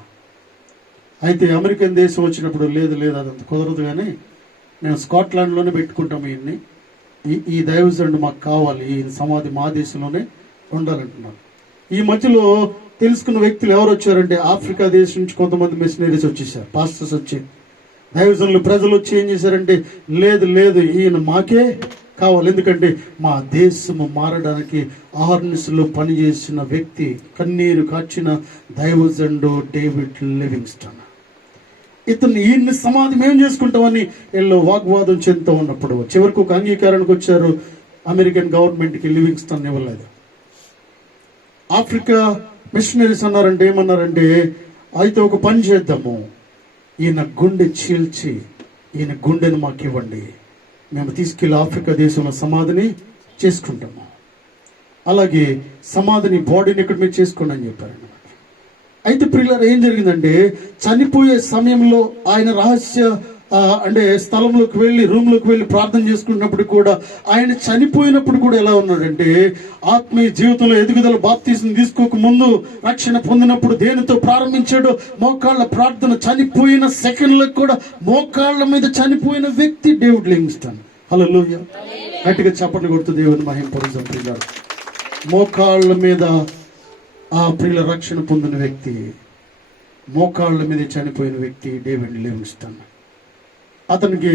అయితే అమెరికన్ దేశం వచ్చినప్పుడు లేదు అదంత కుదరదు, కానీ మేము స్కాట్లాండ్లోనే పెట్టుకుంటాము ఈయన్ని, ఈ దైవజుడు మాకు కావాలి, ఈ సమాధి మా దేశంలోనే ఉండాలంటున్నారు. ఈ మధ్యలో తెలుసుకున్న వ్యక్తులు ఎవరు వచ్చారంటే ఆఫ్రికా దేశం నుంచి కొంతమంది మిషనరీస్ వచ్చేసారు, పాస్టర్స్ వచ్చి, దైవజనులు, ప్రజలు వచ్చి ఏం చేశారంటే లేదు ఈయన మాకే కావాలి, ఎందుకంటే మా దేశము మారడానికి ఆర్నిస్లో పనిచేసిన వ్యక్తి, కన్నీరు కాచిన దైవజనుడు డేవిడ్ లివింగ్స్టన్. ఈయన్ని సమాధి మేము చేసుకుంటామని వీళ్ళు వాగ్వాదం చెందుతూ ఉన్నప్పుడు చివరికి ఒక అంగీకారానికి వచ్చారు. అమెరికన్ గవర్నమెంట్కి లివింగ్స్టన్ ఇవ్వలేదు. ఆఫ్రికా మిషనరీస్ ఏమన్నారంటే అయితే ఒక పని చేద్దాము, ఈయన గుండె చీల్చి ఈయన గుండెను మాకు ఇవ్వండి, మేము తీసుకెళ్ళి ఆఫ్రికా దేశంలో సమాధిని చేసుకుంటాము, అలాగే సమాధిని బాడీని ఇక్కడ మీరు చేసుకోండి అని చెప్పారు. అయితే ప్రియులారా ఏం జరిగిందంటే, చనిపోయే సమయంలో ఆయన రహస్య అంటే స్థలంలోకి వెళ్ళి, రూమ్లోకి వెళ్ళి ప్రార్థన చేసుకున్నప్పుడు కూడా, ఆయన చనిపోయినప్పుడు కూడా ఎలా ఉన్నాడంటే, ఆత్మీయ జీవితంలో ఎదుగుదల, బాప్తిజం తీసుకోక ముందు, రక్షణ పొందినప్పుడు దేనితో ప్రారంభించాడో మోకాళ్ళ ప్రార్థన. చనిపోయిన సెకండ్లకు కూడా మోకాళ్ళ మీద చనిపోయిన వ్యక్తి డేవిడ్ లివింగ్స్టన్. హల్లెలూయా. గట్టిగా చప్పట్లు కొడుతూ దేవుని మహింపరుద్దాం ప్రియులారా. మోకాళ్ళ మీద ఆ ప్రియుల రక్షణ పొందిన వ్యక్తి, మోకాళ్ళ మీద చనిపోయిన వ్యక్తి డేవిడ్ లివింగ్స్టన్. అతనికి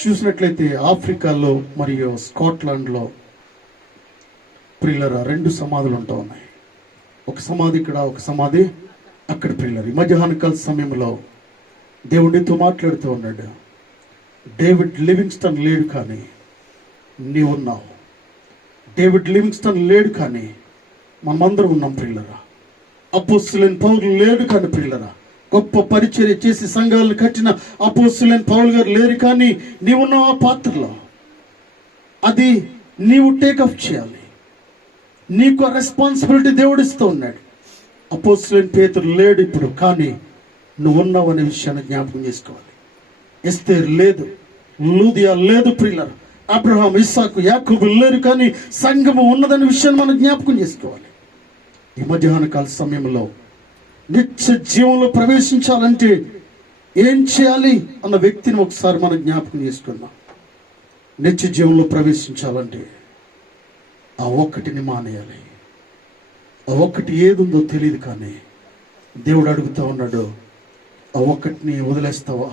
చూసినట్లయితే ఆఫ్రికాలో మరియు స్కాట్లాండ్లో ప్రియులరా 2 సమాధులు ఉంటా ఉన్నాయి. ఒక సమాధి ఇక్కడ, ఒక సమాధి అక్కడ. ప్రియులరు, ఈ మధ్యాహ్న కాల సమయంలో దేవుడితో మాట్లాడుతూ ఉన్నాడు. డేవిడ్ లివింగ్స్టన్ లేడు కానీ నీవు ఉన్నావు. డేవిడ్ లివింగ్స్టన్ లేడు కానీ మనమందరం ఉన్నాం ప్రియులరా. అపోస్తలులైన పౌలు లేడు కానీ ప్రియులరా, గొప్ప పరిచర్య చేసి సంఘాలను కట్టిన అపోస్తలులైన పౌలు గారు లేరు కానీ నీవున్నావు ఆ పాత్రలో. అది నీవు టేకప్ చేయాలి. నీకు ఆ రెస్పాన్సిబిలిటీ దేవుడిస్తూ ఉన్నాడు. అపోస్తలులైన పేతురు లేడు ఇప్పుడు, కానీ నువ్వు ఉన్నావు అనే విషయాన్ని జ్ఞాపకం చేసుకోవాలి. ఎస్తేర్ లేదు, లూదియా లేదు ప్రియులరా, అబ్రహాం, ఇస్సాకు, యాకోబు లేరు కానీ సంఘము ఉన్నదనే విషయాన్ని మనం జ్ఞాపకం చేసుకోవాలి. ఈ మధ్యాహ్న కాల సమయంలో నిత్య జీవంలో ప్రవేశించాలంటే ఏం చేయాలి అన్న వ్యక్తిని ఒకసారి మనం జ్ఞాపకం చేసుకుందాం. నిత్య జీవంలో ప్రవేశించాలంటే ఆ ఒక్కటిని మానేయాలి. ఆ ఒక్కటి ఏదుందో తెలియదు కానీ దేవుడు అడుగుతూ ఉన్నాడు, ఆ ఒక్కటిని వదిలేస్తావా?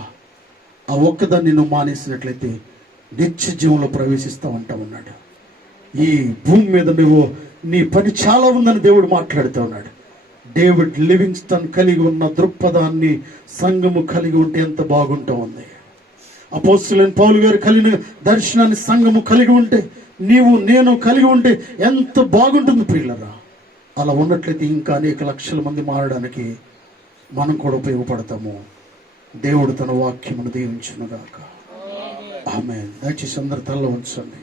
ఆ ఒక్కదాన్ని నువ్వు మానేసినట్లయితే నిత్య జీవంలో ప్రవేశిస్తావంటా ఉన్నాడు. ఈ భూమి మీద నువ్వు నీ పని చాలా ఉందని దేవుడు మాట్లాడుతూ ఉన్నాడు. డేవిడ్ లివింగ్స్టన్ కలిగి ఉన్న దృక్పథాన్ని సంఘము కలిగి ఉంటే ఎంత బాగుంటూ ఉంది. అపోస్తలులైన పౌలు గారు కలిగిన దర్శనాన్ని సంఘము కలిగి ఉంటే, నీవు నేను కలిగి ఉంటే ఎంత బాగుంటుంది ప్రియులరా. అలా ఉన్నట్లయితే ఇంకా అనేక లక్షల మంది మారడానికి మనం కూడా ఉపయోగపడతాము. దేవుడు తన వాక్యమును దీవించునుగాక. ఆమేన్. దయచేసి అందరి తలలో ఉంచండి.